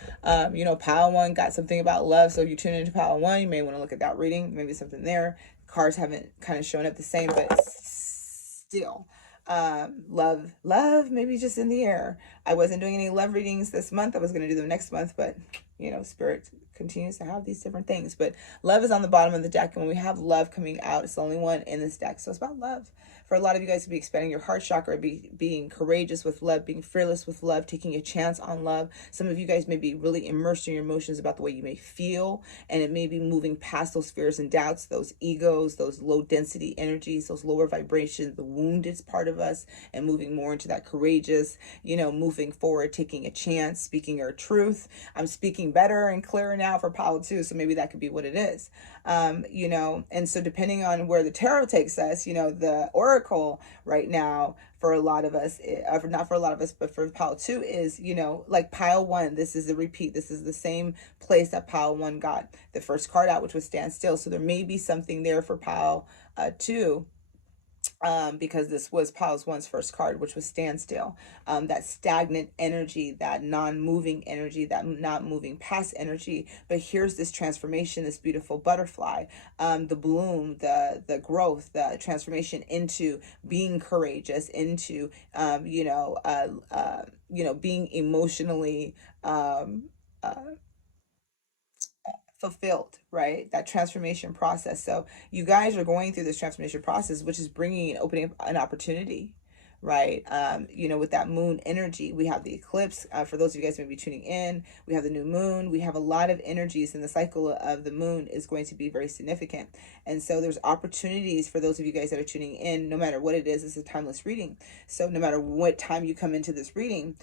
You know, Pile 1 got something about love. So if you tune into Pile 1, you may want to look at that reading. Maybe something there. Cards haven't kind of shown up the same, but still. Love maybe just in the air. I wasn't doing any love readings this month. I was going to do them next month, but you know, Spirit continues to have these different things. But love is on the bottom of the deck, and when we have love coming out, it's the only one in this deck. So it's about love. For a lot of you guys to be expanding your heart chakra, being courageous with love, being fearless with love, taking a chance on love. Some of you guys may be really immersed in your emotions about the way you may feel, and it may be moving past those fears and doubts, those egos, those low density energies, those lower vibrations, the wounded part of us, and moving more into that courageous, you know, moving forward, taking a chance, speaking your truth. I'm speaking better and clearer now for Pile 2, so maybe that could be what it is. You know, and so depending on where the tarot takes us, you know, the oracle right now for a lot of us, not for a lot of us, but for Pile 2 is, you know, like Pile 1, this is a repeat. This is the same place that Pile 1 got the first card out, which was Stand Still. So there may be something there for Pile 2. Because this was Pile 1's first card, which was Standstill. That stagnant energy, that non-moving energy, that not moving past energy. But here's this transformation, this beautiful butterfly, the bloom, the growth, the transformation into being courageous, into you know, being emotionally fulfilled, right? That transformation process. So you guys are going through this transformation process, which is bringing and opening up an opportunity, right? You know, with that moon energy, we have the eclipse. For those of you guys who may be tuning in, we have the new moon. We have a lot of energies, and the cycle of the moon is going to be very significant. And so there's opportunities for those of you guys that are tuning in, no matter what it is, it's a timeless reading. So no matter what time you come into this reading,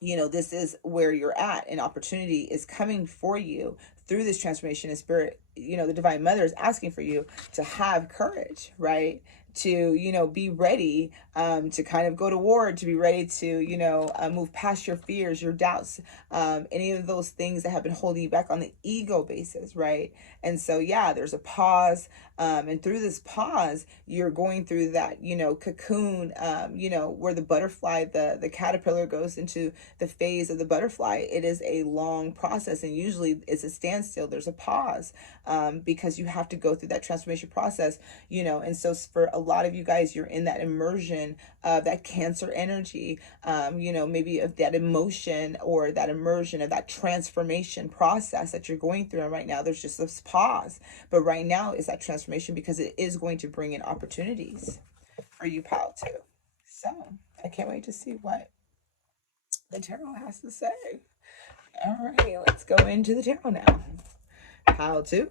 you know, this is where you're at, and opportunity is coming for you through this transformation in spirit. You know, the Divine Mother is asking for you to have courage, right? To, you know, be ready to kind of go to war, to be ready to, you know, move past your fears, your doubts, any of those things that have been holding you back on the ego basis, right? And so, yeah, there's a pause. And through this pause, you're going through that, you know, cocoon, you know, where the butterfly, the caterpillar goes into the phase of the butterfly. It is a long process, and usually it's a standstill. There's a pause because you have to go through that transformation process, you know. And so for a lot of you guys, you're in that immersion of that Cancer energy, you know, maybe of that emotion or that immersion of that transformation process that you're going through. And right now, there's just this pause. But right now is that transformation, because it is going to bring in opportunities for you, Pile 2. So I can't wait to see what the tarot has to say. All right, let's go into the tarot now. Pile 2.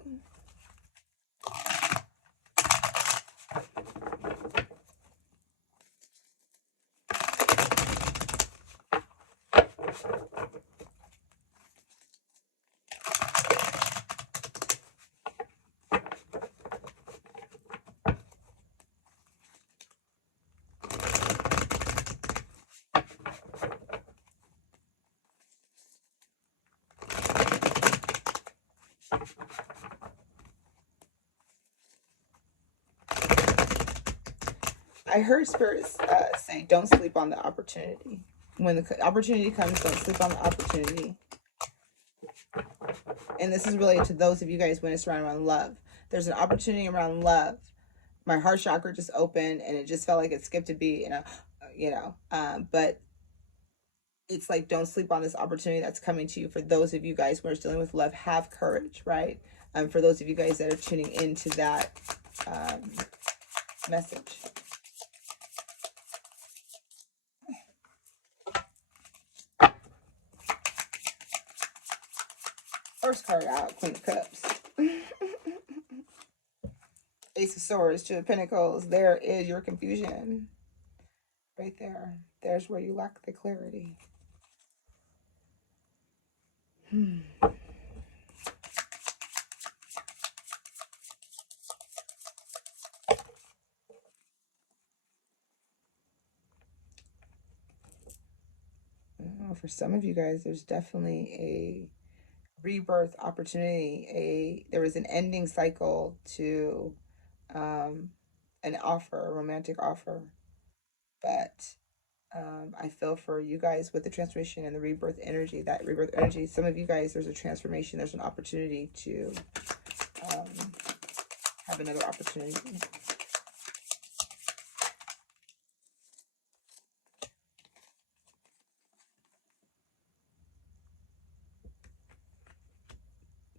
I heard spirits say, don't sleep on the opportunity. When the opportunity comes, don't sleep on the opportunity. And this is related to those of you guys when it's around love. There's an opportunity around love. My heart chakra just opened and it just felt like it skipped a beat, but it's like, don't sleep on this opportunity that's coming to you. For those of you guys who are dealing with love, have courage, right? For those of you guys that are tuning into that message. First card out, Queen of Cups. Ace of Swords, Two of Pentacles. There is your confusion. Right there. There's where you lack the clarity. For some of you guys, there's definitely a rebirth opportunity. There was an ending cycle to an offer, a romantic offer. But I feel for you guys with the transformation and the rebirth energy, some of you guys, there's a transformation, there's an opportunity to have another opportunity.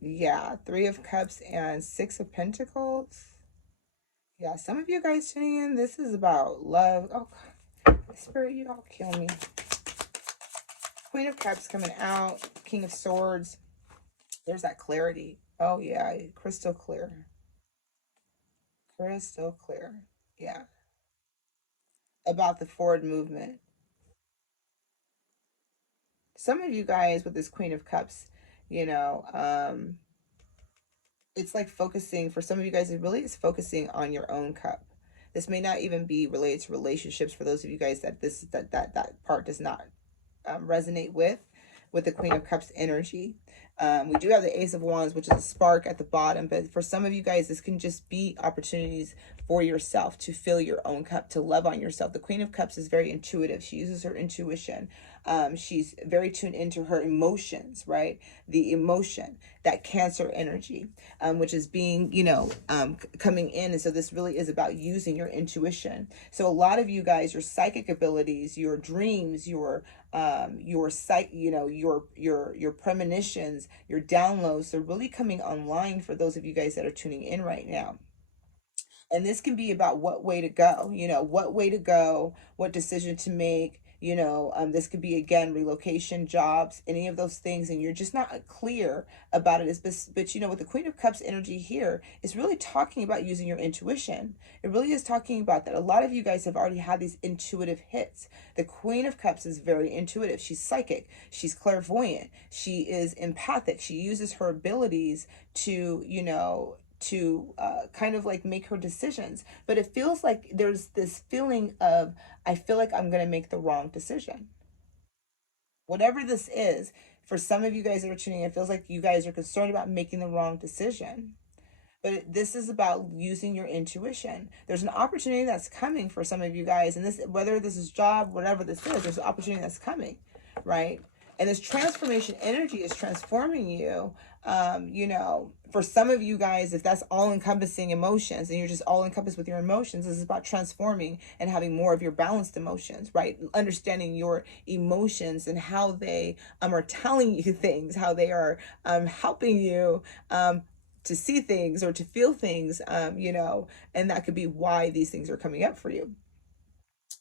Yeah, Three of Cups and Six of Pentacles. Yeah, some of you guys tuning in, this is about love. Oh, Spirit, you don't kill me. Queen of Cups coming out. King of Swords. There's that clarity. Oh, yeah, crystal clear. Crystal clear. Yeah. About the forward movement. Some of you guys with this Queen of Cups, it's like focusing, for some of you guys, it really is focusing on your own cup. This may not even be related to relationships for those of you guys that part does not resonate with the Queen of Cups energy. We do have the Ace of Wands, which is a spark at the bottom, but for some of you guys, this can just be opportunities for yourself to fill your own cup, to love on yourself. The Queen of Cups is very intuitive. She uses her intuition. She's very tuned into her emotions, right? The emotion, that Cancer energy, which is being, coming in. And so this really is about using your intuition. So a lot of you guys, your psychic abilities, your dreams, your psych, your premonitions, your downloads, they're really coming online for those of you guys that are tuning in right now. And this can be about what way to go, what decision to make. This could be, again, relocation, jobs, any of those things, and you're just not clear about it. But with the Queen of Cups energy here, it's really talking about using your intuition. It really is talking about that. A lot of you guys have already had these intuitive hits. The Queen of Cups is very intuitive. She's psychic. She's clairvoyant. She is empathic. She uses her abilities to, kind of like make her decisions. But it feels like there's this feeling of, I feel like I'm going to make the wrong decision. Whatever this is, for some of you guys that are tuning in, it feels like you guys are concerned about making the wrong decision. But this is about using your intuition. There's an opportunity that's coming for some of you guys, and this, whether this is job, whatever this is, there's an opportunity that's coming, right? And this transformation energy is transforming you. For some of you guys, if that's all encompassing emotions and you're just all encompassed with your emotions, this is about transforming and having more of your balanced emotions, right? Understanding your emotions and how they are telling you things, how they are helping you to see things or to feel things, and that could be why these things are coming up for you.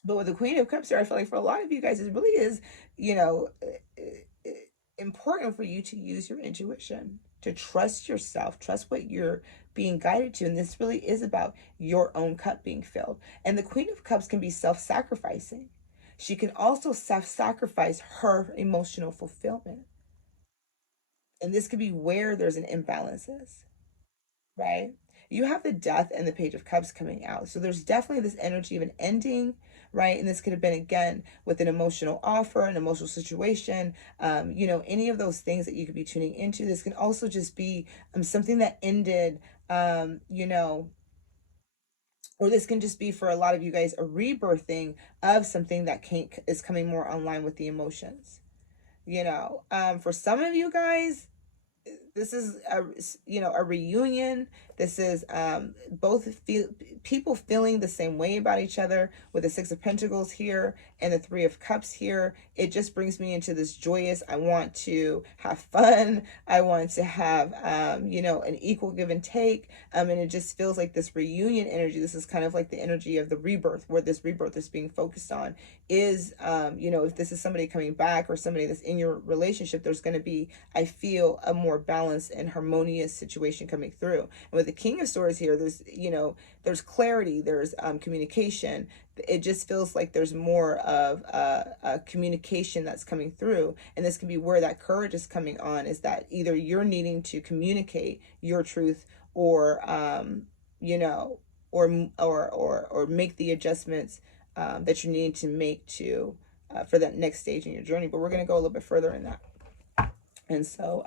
But with the Queen of Cups here, I feel like for a lot of you guys, it really is, important for you to use your intuition, to trust yourself, trust what you're being guided to. And this really is about your own cup being filled. And the Queen of Cups can be self-sacrificing. She can also self-sacrifice her emotional fulfillment. And this could be where there's an imbalances, right? You have the Death and the Page of Cups coming out. So there's definitely this energy of an ending, right? And this could have been, again, with an emotional offer, an emotional situation, any of those things that you could be tuning into. This can also just be something that ended, or this can just be for a lot of you guys a rebirthing of something that is coming more online with the emotions. For some of you guys, this is a reunion. This is people feeling the same way about each other, with the Six of Pentacles here and the Three of Cups here. It just brings me into this joyous, I want to have fun, I want to have an equal give and take, and it just feels like this reunion energy. This is kind of like the energy of the rebirth, where this rebirth is being focused on is if this is somebody coming back or somebody that's in your relationship, there's going to be, I feel, a more balanced and harmonious situation coming through. And with the King of Swords here, there's clarity, there's communication. It just feels like there's more of a communication that's coming through, and this can be where that courage is coming on, is that either you're needing to communicate your truth, or or make the adjustments that you need to make to for that next stage in your journey. But we're going to go a little bit further in that. And so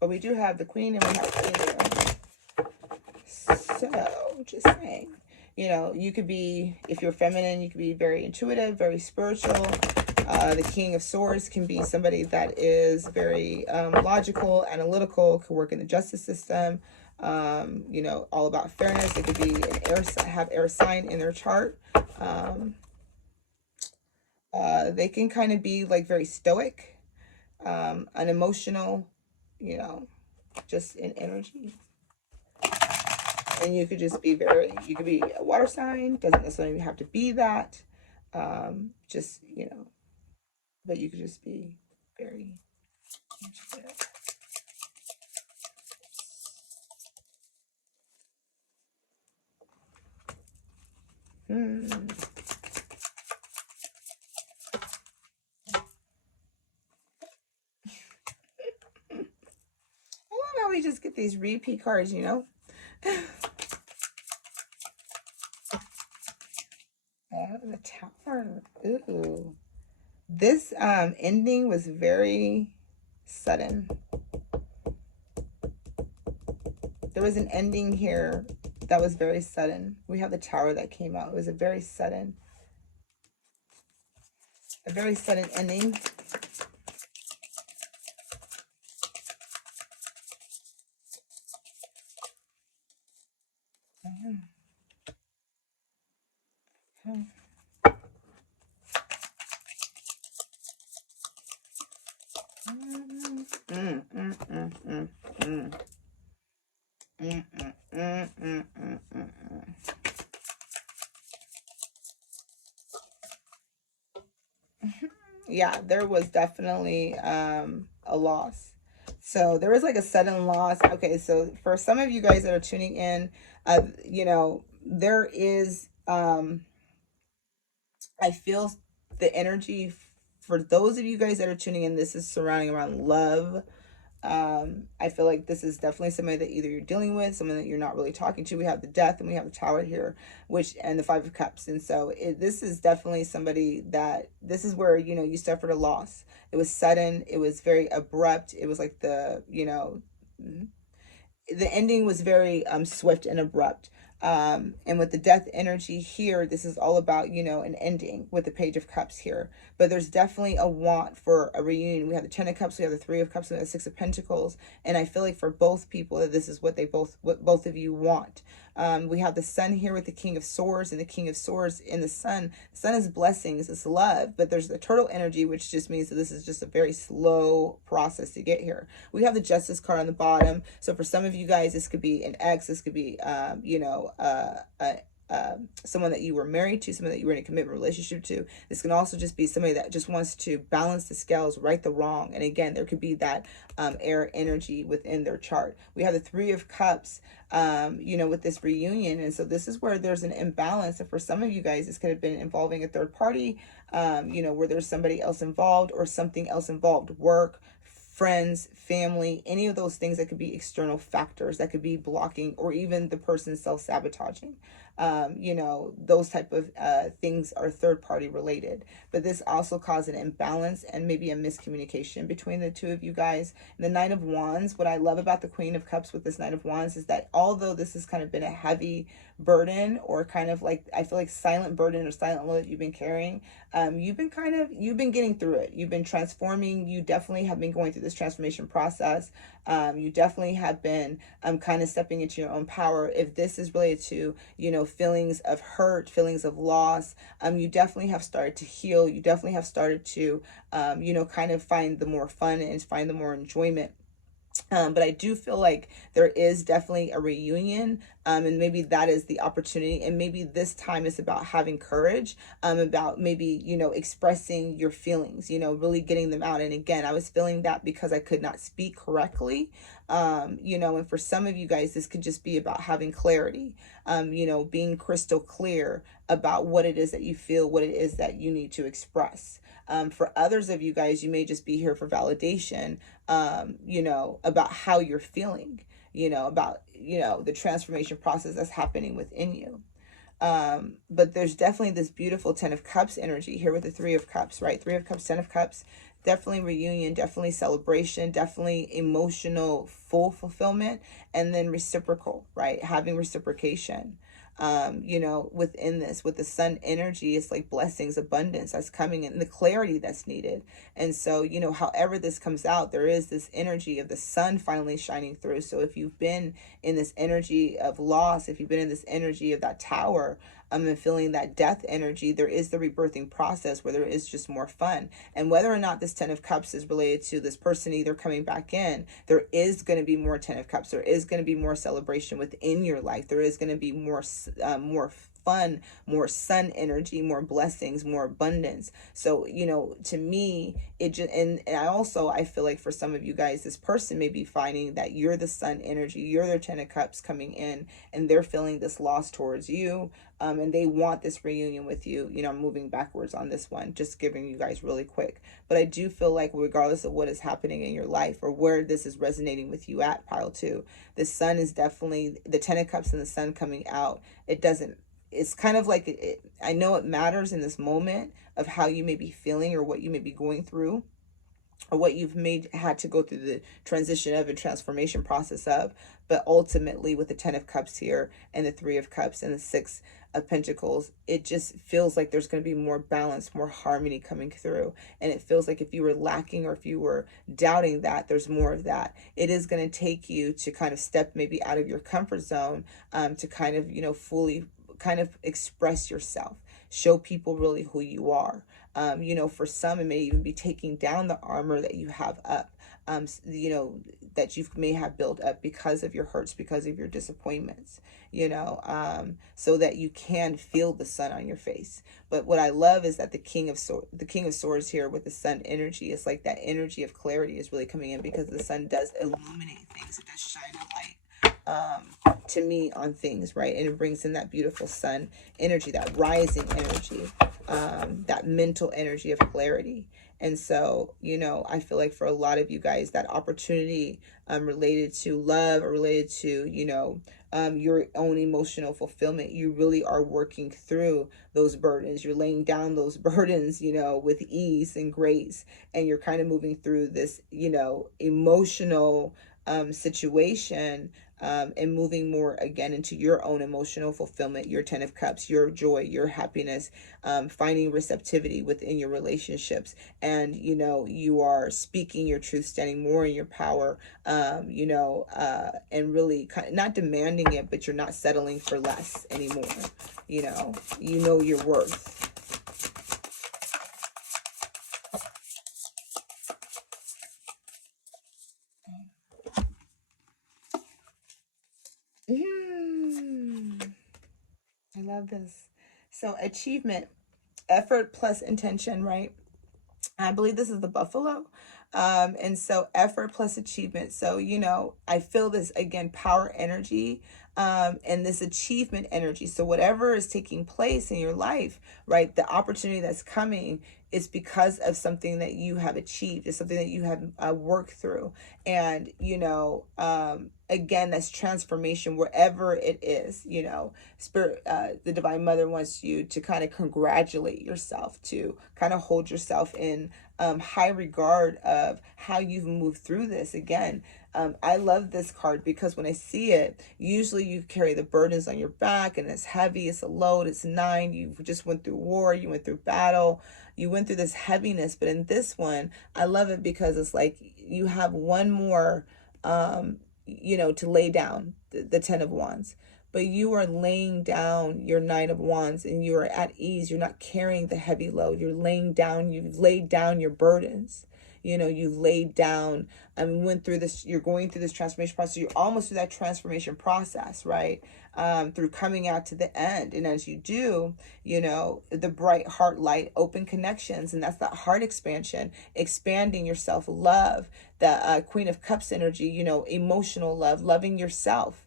but we do have the Queen and we have the so just saying, you could be, if you're feminine, you could be very intuitive, very spiritual. The King of Swords can be somebody that is very logical, analytical, could work in the justice system, all about fairness. It could be have air sign in their chart. They can kind of be like very stoic, unemotional, just in energy. And you could just be you could be a water sign, doesn't necessarily have to be that, just, but you could just be very intuitive. I love how we just get these repeat cards, the Tower. Ooh. This ending was very sudden. There was an ending here that was very sudden. We have the Tower that came out. It was a very sudden ending. Yeah, there was definitely a loss. So there was like a sudden loss. Okay, so for some of you guys that are tuning in, there is I feel the energy for those of you guys that are tuning in. This is surrounding around love. I feel like this is definitely somebody that either you're dealing with, someone that you're not really talking to. We have the Death and we have the Tower here, and the Five of Cups. And so this is definitely somebody that, this is where, you suffered a loss. It was sudden. It was very abrupt. It was like the ending was very swift and abrupt. And with the Death energy here, this is all about, an ending with the Page of Cups here. But there's definitely a want for a reunion. We have the Ten of Cups, we have the Three of Cups, and the Six of Pentacles. And I feel like for both people, that this is what both of you want. We have the Sun here with the King of Swords and the King of Swords in the Sun. The Sun is blessings, it's love, but there's the Turtle energy, which just means that this is just a very slow process to get here. We have the Justice card on the bottom. So for some of you guys, this could be an ex, this could be, someone that you were married to, someone that you were in a commitment relationship to. This can also just be somebody that just wants to balance the scales, right the wrong. And again, there could be that air energy within their chart. We have the Three of Cups, with this reunion. And so this is where there's an imbalance. And for some of you guys, this could have been involving a third party, where there's somebody else involved or something else involved, work, friends, family, any of those things that could be external factors that could be blocking, or even the person self-sabotaging. You know, those type of things are third party related. But this also caused an imbalance and maybe a miscommunication between the two of you guys. The Knight of Wands, what I love about the Queen of Cups with this Knight of Wands is that although this has kind of been a heavy burden, or kind of like, I feel like silent burden or silent load that you've been carrying, you've been getting through it. You've been transforming. You definitely have been going through this transformation process. You definitely have been kind of stepping into your own power. If this is related to, you know, feelings of hurt, feelings of loss, you definitely have started to heal. You definitely have started to, you know, kind of find the more fun and find the more enjoyment. But I do feel like there is definitely a reunion, and maybe that is the opportunity. And maybe this time is about having courage, about maybe, you know, expressing your feelings, you know, really getting them out. And again, I was feeling that because I could not speak correctly, you know, and for some of you guys, this could just be about having clarity, you know, being crystal clear about what it is that you feel, what it is that you need to express. For others of you guys, you may just be here for validation, you know, about how you're feeling, you know, about, you know, the transformation process that's happening within you. But there's definitely this beautiful 10 of Cups energy here with the 3 of Cups, right? 3 of Cups, 10 of Cups, definitely reunion, definitely celebration, definitely emotional full fulfillment, and then reciprocal, right? Having reciprocation. You know, within this, with the sun energy, it's like blessings, abundance that's coming in, the clarity that's needed. And so, you know, however this comes out, there is this energy of the sun finally shining through. So if you've been in this energy of loss, if you've been in this energy of that tower, and feeling that death energy, there is the rebirthing process where there is just more fun. And whether or not this 10 of Cups is related to this person either coming back in, there is going to be more 10 of Cups. There is going to be more celebration within your life. There is going to be more fun, more sun energy, more blessings, more abundance. So, you know, to me, it just, and I feel like for some of you guys, this person may be finding that you're the sun energy, you're their 10 of Cups coming in, and they're feeling this loss towards you. And they want this reunion with you. You know, I'm moving backwards on this one, just giving you guys really quick. But I do feel like regardless of what is happening in your life or where this is resonating with you at pile 2, the sun is definitely, the 10 of Cups and the sun coming out. It's kind of like, I know it matters in this moment of how you may be feeling or what you may be going through, or what you've had to go through the transition of and transformation process of. But ultimately with the 10 of Cups here and the 3 of Cups and the 6 of Pentacles, it just feels like there's going to be more balance, more harmony coming through. And it feels like if you were lacking or if you were doubting that, there's more of that. It is going to take you to kind of step maybe out of your comfort zone, to kind of, you know, fully kind of express yourself, show people really who you are. You know, for some, it may even be taking down the armor that you have up, you know, that you may have built up because of your hurts, because of your disappointments, you know, so that you can feel the sun on your face. But what I love is that the King of Swords here with the sun energy, is like that energy of clarity is really coming in, because the sun does illuminate things. It does shine a light, to me, on things, right? And it brings in that beautiful sun energy, that rising energy, that mental energy of clarity. And so, you know, I feel like for a lot of you guys, that opportunity, related to love or related to, you know, your own emotional fulfillment, you really are working through those burdens. You're laying down those burdens, you know, with ease and grace, and you're kind of moving through this, you know, emotional situation, and moving more again into your own emotional fulfillment, your 10 of Cups, your joy, your happiness, finding receptivity within your relationships. And, you know, you are speaking your truth, standing more in your power, you know, and really kind of not demanding it, but you're not settling for less anymore. You know your worth. I love this. So achievement, effort plus intention, right? I believe this is the buffalo. And so effort plus achievement. So, you know, I feel this again, power energy, and this achievement energy. So whatever is taking place in your life, right, the opportunity that's coming is because of something that you have achieved. It's something that you have worked through. And, again, that's transformation wherever it is. Spirit, the Divine Mother wants you to kind of congratulate yourself, to kind of hold yourself in high regard of how you've moved through this. Again, I love this card because when I see it, usually you carry the burdens on your back and it's heavy, it's a load, it's 9. You just went through war, you went through battle, you went through this heaviness. But in this one, I love it because it's like you have one more, to lay down, the 10 of Wands. But you are laying down your 9 of Wands and you are at ease. You're not carrying the heavy load. You're laying down, you've laid down your burdens. You've laid down, went through this, you're going through this transformation process. You're almost through that transformation process, right? Through coming out to the end. And as you do, the bright heart light, open connections, and that's that heart expansion, expanding your self-love, the Queen of Cups energy, emotional love, loving yourself.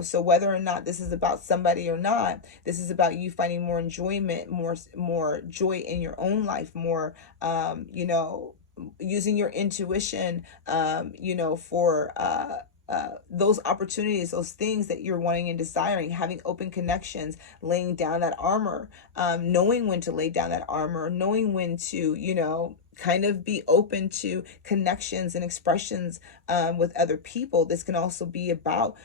So whether or not this is about somebody or not, this is about you finding more enjoyment, more joy in your own life, more, using your intuition, for those opportunities, those things that you're wanting and desiring, having open connections, laying down that armor, knowing when to lay down that armor, knowing when to, kind of be open to connections and expressions with other people. This can also be about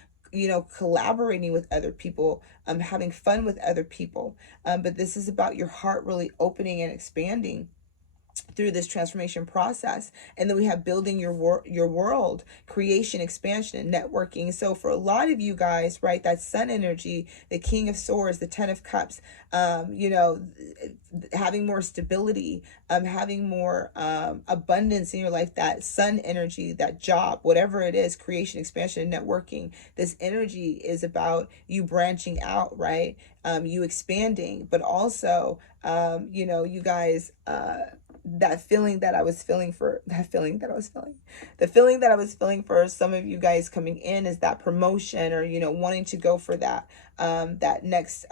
collaborating with other people, having fun with other people. But this is about your heart really opening and expanding through this transformation process. And then we have building your world, creation, expansion, and networking. So for a lot of you guys, right, that sun energy, the King of Swords, the 10 of Cups, having more stability, having more abundance in your life, that sun energy, that job, whatever it is, creation, expansion, and networking. This energy is about you branching out, right? You expanding, but also, you guys, the feeling that I was feeling for some of you guys coming in is that promotion, or wanting to go for that next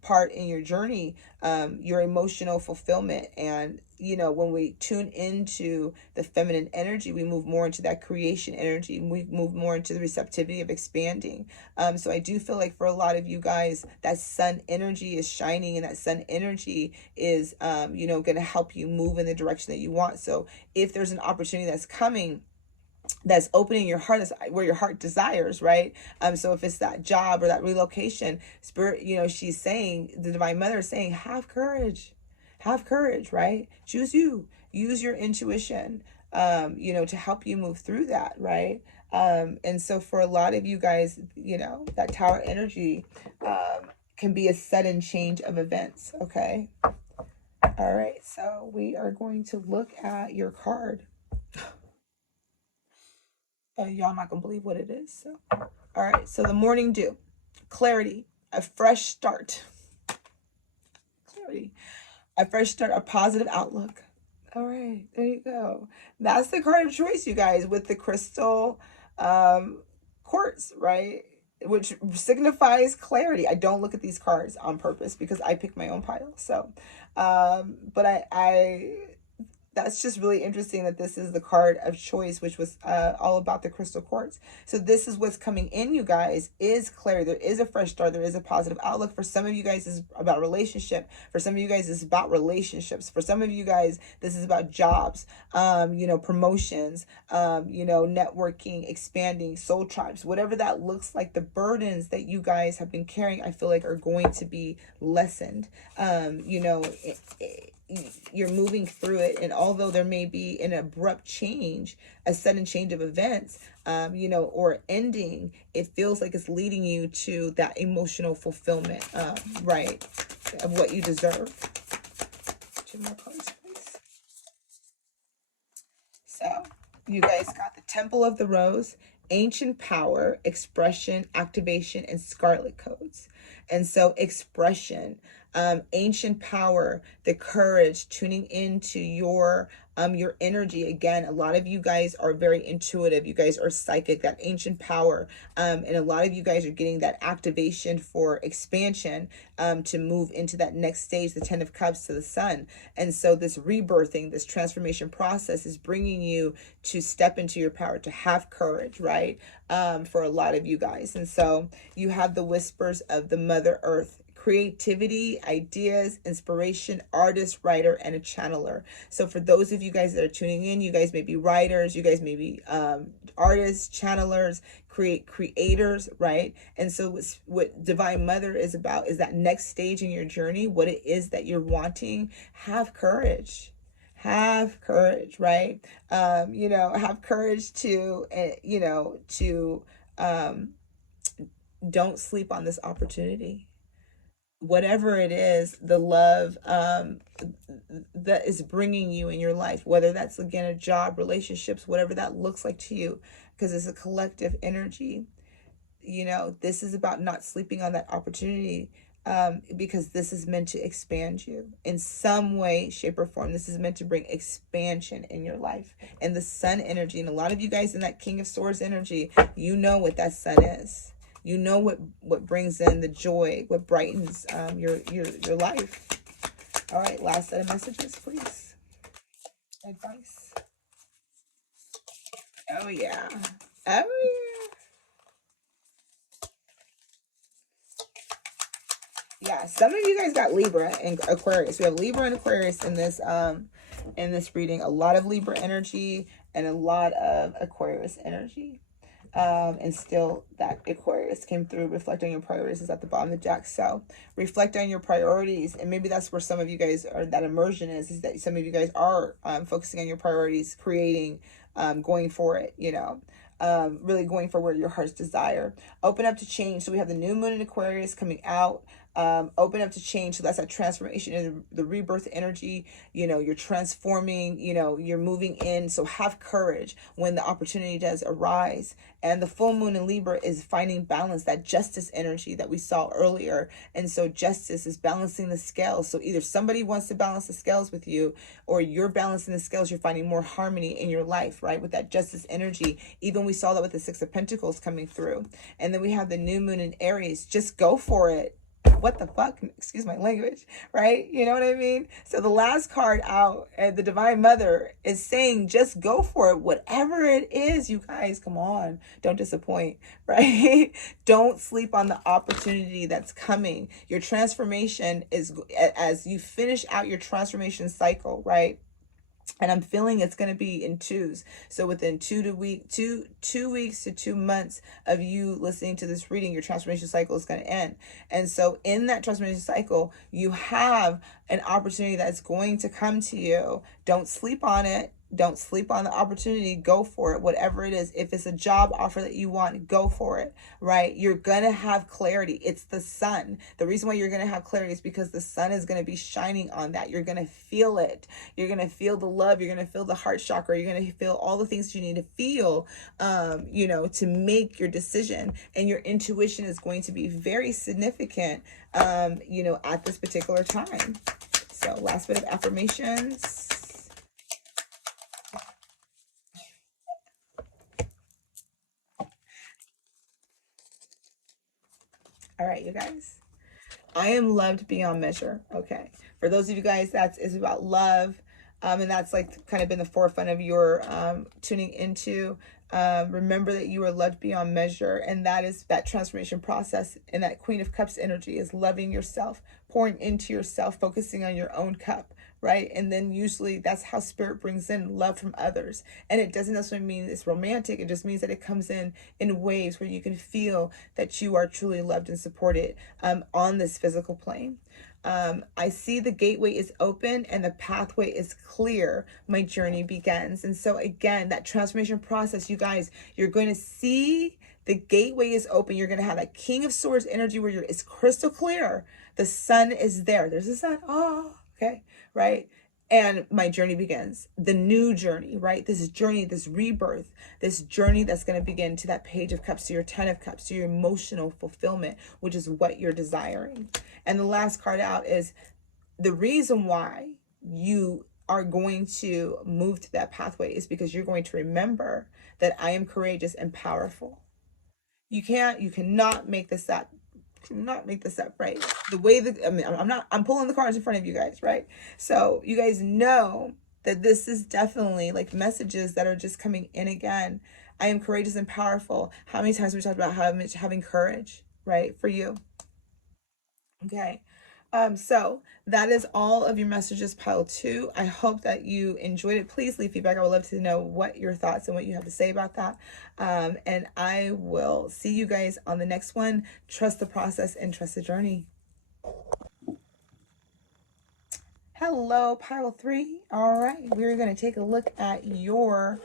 part in your journey, your emotional fulfillment. And when we tune into the feminine energy, we move more into that creation energy, and we move more into the receptivity of expanding. So I do feel like for a lot of you guys, that sun energy is shining, and that sun energy is going to help you move in the direction that you want. So if there's an opportunity that's coming, that's opening your heart, is where your heart desires, right? So if it's that job or that relocation, Spirit, she's saying, the Divine Mother is saying, have courage, right? Choose you, use your intuition, to help you move through that, right? And so for a lot of you guys, that Tower energy can be a sudden change of events. Okay. All right. So we are going to look at your card. Y'all not gonna believe what it is. So, all right. So the morning dew, clarity, a fresh start, a positive outlook. All right, there you go. That's the card of choice, you guys, with the crystal quartz, right? Which signifies clarity. I don't look at these cards on purpose because I pick my own pile. So, but I that's just really interesting that this is the card of choice, which was all about the crystal quartz. So this is what's coming in, you guys, is clarity. There is a fresh start. There is a positive outlook. For some of you guys, this is about relationship. For some of you guys, this is about relationships. For some of you guys, this is about jobs, promotions, networking, expanding, soul tribes, whatever that looks like. The burdens that you guys have been carrying, I feel like, are going to be lessened. You're moving through it, and although there may be an abrupt change, a sudden change of events, or ending, it feels like it's leading you to that emotional fulfillment, right, of what you deserve. 2 more cards, please. So you guys got the Temple of the Rose, ancient power, expression, activation, and scarlet codes. And so expression, Ancient power, the courage, tuning into your energy. Again, a lot of you guys are very intuitive. You guys are psychic, that ancient power. And a lot of you guys are getting that activation for expansion, to move into that next stage, the 10 of Cups to the Sun. And so this rebirthing, this transformation process is bringing you to step into your power, to have courage, right? For a lot of you guys. And so you have the whispers of the Mother Earth, creativity, ideas, inspiration, artist, writer, and a channeler. So for those of you guys that are tuning in, you guys may be writers, you guys may be artists, channelers, creators, right? And so what Divine Mother is about is that next stage in your journey, what it is that you're wanting. Have courage. Have courage, right? Have courage to, don't sleep on this opportunity. Whatever it is, the love that is bringing you in your life, whether that's, again, a job, relationships, whatever that looks like to you, because it's a collective energy. This is about not sleeping on that opportunity, because this is meant to expand you in some way, shape, or form. This is meant to bring expansion in your life. And the Sun energy, and a lot of you guys in that King of Swords energy, you know what that Sun is. You know what brings in the joy, what brightens your life. All right, last set of messages, please. Advice. Oh yeah. Oh yeah. Yeah, some of you guys got Libra and Aquarius. We have Libra and Aquarius in this reading. A lot of Libra energy and a lot of Aquarius energy. And still that Aquarius came through. Reflect on your priorities is at the bottom of the deck. So reflect on your priorities, and maybe that's where some of you guys are, that immersion is that some of you guys are focusing on your priorities, creating, going for it, really going for where your heart's desire. Open up to change. So we have the new moon in Aquarius coming out. Open up to change. So that's that transformation and the rebirth energy. You're transforming, you're moving in. So have courage when the opportunity does arise. And the full moon in Libra is finding balance, that justice energy that we saw earlier. And so justice is balancing the scales. So either somebody wants to balance the scales with you, or you're balancing the scales. You're finding more harmony in your life, right? With that justice energy. Even we saw that with the Six of Pentacles coming through. And then we have the new moon in Aries. Just go for it. What the fuck? Excuse my language, right? You know what I mean? So the last card out, the Divine Mother is saying, just go for it. Whatever it is, you guys, come on. Don't disappoint, right? Don't sleep on the opportunity that's coming. Your transformation is, as you finish out your transformation cycle, right? And I'm feeling it's going to be in twos. So within 2 weeks to 2 months of you listening to this reading, your transformation cycle is going to end. And so in that transformation cycle, you have an opportunity that's going to come to you. Don't sleep on it. Don't sleep on the opportunity. Go for it, whatever it is. If it's a job offer that you want, go for it, right? You're going to have clarity. It's the sun. The reason why you're going to have clarity is because the sun is going to be shining on that. You're going to feel it. You're going to feel the love. You're going to feel the heart chakra. You're going to feel all the things you need to feel, to make your decision. And your intuition is going to be very significant, at this particular time. So last bit of affirmations. All right, you guys. I am loved beyond measure. Okay. For those of you guys, that is about love. And that's like kind of been the forefront of your tuning into. Remember that you are loved beyond measure. And that is that transformation process. And that Queen of Cups energy is loving yourself, pouring into yourself, focusing on your own cup. Right. And then usually that's how spirit brings in love from others. And it doesn't necessarily mean it's romantic. It just means that it comes in ways where you can feel that you are truly loved and supported on this physical plane. I see the gateway is open and the pathway is clear. My journey begins. And so again, that transformation process, you guys, you're going to see the gateway is open. You're going to have that King of Swords energy where it's crystal clear. The sun is there. There's the sun. Oh, okay. Right. and my journey begins. The new journey, right? This journey, this rebirth, this journey that's going to begin to that Page of Cups, to your 10 of Cups, to your emotional fulfillment, which is what you're desiring. And the last card out is the reason why you are going to move to that pathway is because you're going to remember that I am courageous and powerful. You cannot make this up. Not make this up, right? The way that, I mean, I'm pulling the cards in front of you guys, right? So you guys know that this is definitely like messages that are just coming in again. I am courageous and powerful. How many times have we talked about having courage, right? For you. Okay. So that is all of your messages, pile 2. I hope that you enjoyed it. Please leave feedback. I would love to know what your thoughts and what you have to say about that. And I will see you guys on the next one. Trust the process and trust the journey. Hello, pile 3. All right, we're going to take a look at your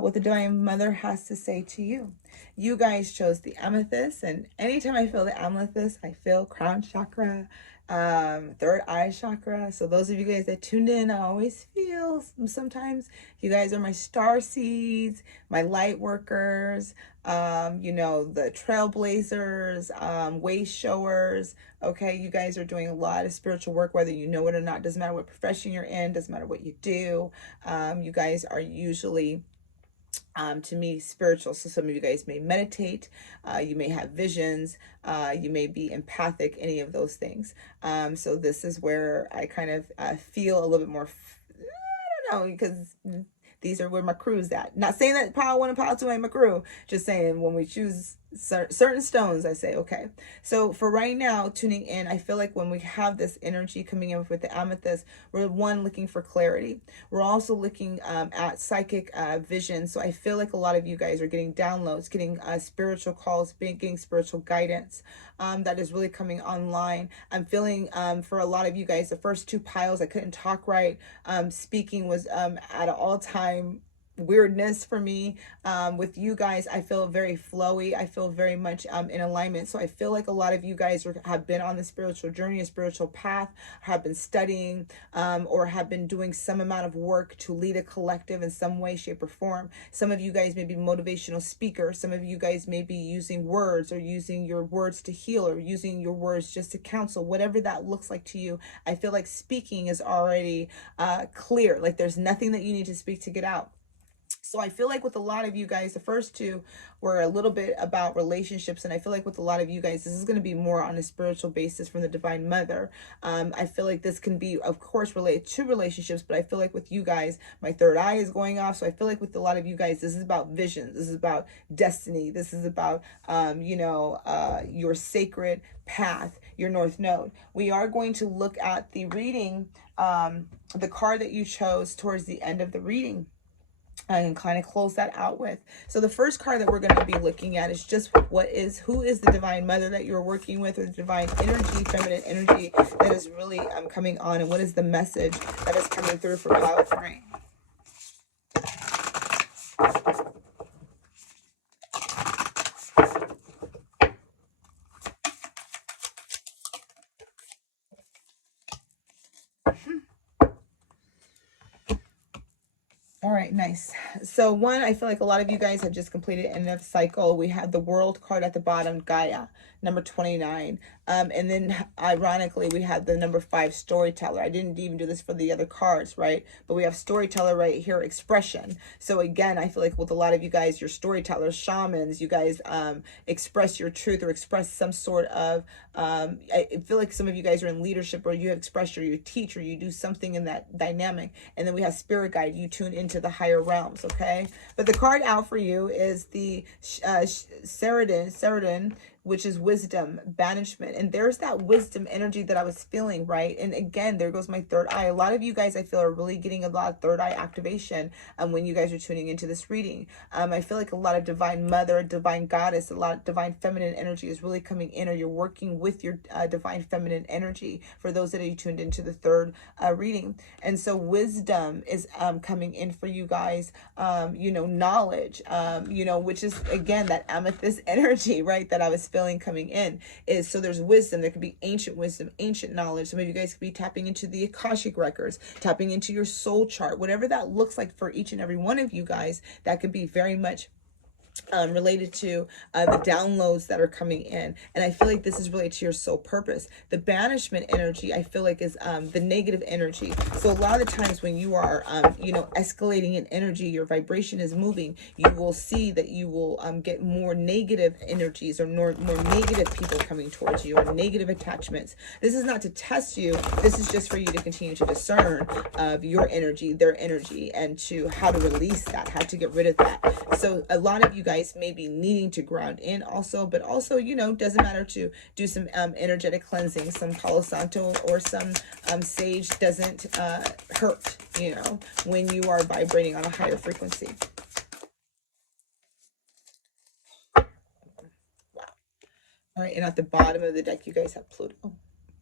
what the Divine Mother has to say to you. You guys chose the amethyst, and anytime I feel the amethyst, I feel crown chakra, third eye chakra. So those of you guys that tuned in, I always feel sometimes you guys are my star seeds, my light workers, you know, the trailblazers, way showers. Okay, you guys are doing a lot of spiritual work, whether you know it or not. Doesn't matter what profession you're in, doesn't matter what you do. You guys are usually to me spiritual. So some of you guys may meditate, you may have visions, you may be empathic, any of those things. So this is where I kind of feel a little bit more, I don't know, because these are where my crew's at. Not saying that pile 1 and pile 2 ain't my crew, just saying when we choose certain stones, I say, okay. So for right now, tuning in, I feel like when we have this energy coming in with the amethyst, we're looking for clarity. We're also looking at psychic vision. So I feel like a lot of you guys are getting downloads, getting spiritual calls, getting spiritual guidance that is really coming online. I'm feeling for a lot of you guys, the first 2 piles, I couldn't talk right. Speaking was at an all-time weirdness for me. With you guys, I feel very flowy. I feel very much in alignment. So I feel like a lot of you guys have been on the spiritual journey, a spiritual path, have been studying, or have been doing some amount of work to lead a collective in some way, shape, or form. Some of you guys may be motivational speakers. Some of you guys may be using words, or using your words to heal, or using your words just to counsel, whatever that looks like to you. I feel like speaking is already clear. Like there's nothing that you need to speak to get out. So I feel like with a lot of you guys, the first 2 were a little bit about relationships. And I feel like with a lot of you guys, this is going to be more on a spiritual basis from the Divine Mother. I feel like this can be, of course, related to relationships. But I feel like with you guys, my third eye is going off. So I feel like with a lot of you guys, this is about visions. This is about destiny. This is about, you know, your sacred path, your North Node. We are going to look at the reading, the card that you chose towards the end of the reading. I can kind of close that out with. So the first card that we're going to be looking at is just who is the Divine Mother that you're working with, or the divine energy, feminine energy that is really coming on, and what is the message that is coming through for pile 3. All right, nice. So 1, I feel like a lot of you guys have just completed an end of cycle. We have the World card at the bottom, Gaia, number 29. And then ironically, we have the number 5, Storyteller. I didn't even do this for the other cards, right? But we have Storyteller right here, expression. So again, I feel like with a lot of you guys, you're storytellers, shamans, you guys express your truth, or express some sort of, I feel like some of you guys are in leadership, or you have expressed, or you teach, or you do something in that dynamic. And then we have Spirit Guide, you tune into the higher realms, okay? But the card out for you is the Sidereal, which is wisdom, banishment. And there's that wisdom energy that I was feeling, right? And again, there goes my third eye. A lot of you guys, I feel, are really getting a lot of third eye activation when you guys are tuning into this reading. I feel like a lot of Divine Mother, Divine Goddess, a lot of divine feminine energy is really coming in, or you're working with your divine feminine energy for those that are tuned into the third reading. And so wisdom is coming in for you guys, you know, knowledge, you know, which is, again, that amethyst energy, right, that I was feeling coming in is, so there's wisdom. There could be ancient wisdom, ancient knowledge. Some of you guys could be tapping into the Akashic records, tapping into your soul chart, whatever that looks like for each and every one of you guys. That could be very much related to the downloads that are coming in. And I feel like this is related to your soul purpose. The banishment energy, I feel like, is the negative energy. So a lot of the times when you are escalating in energy, your vibration is moving, you will see that you will get more negative energies, or more negative people coming towards you, or negative attachments. This is not to test you. This is just for you to continue to discern of your energy, their energy, and to how to release that, how to get rid of that. So a lot of you guys may be needing to ground in also, but also, doesn't matter to do some energetic cleansing. Some Palo Santo or some sage doesn't hurt, when you are vibrating on a higher frequency. Wow. All right, and at the bottom of the deck, you guys have Pluto,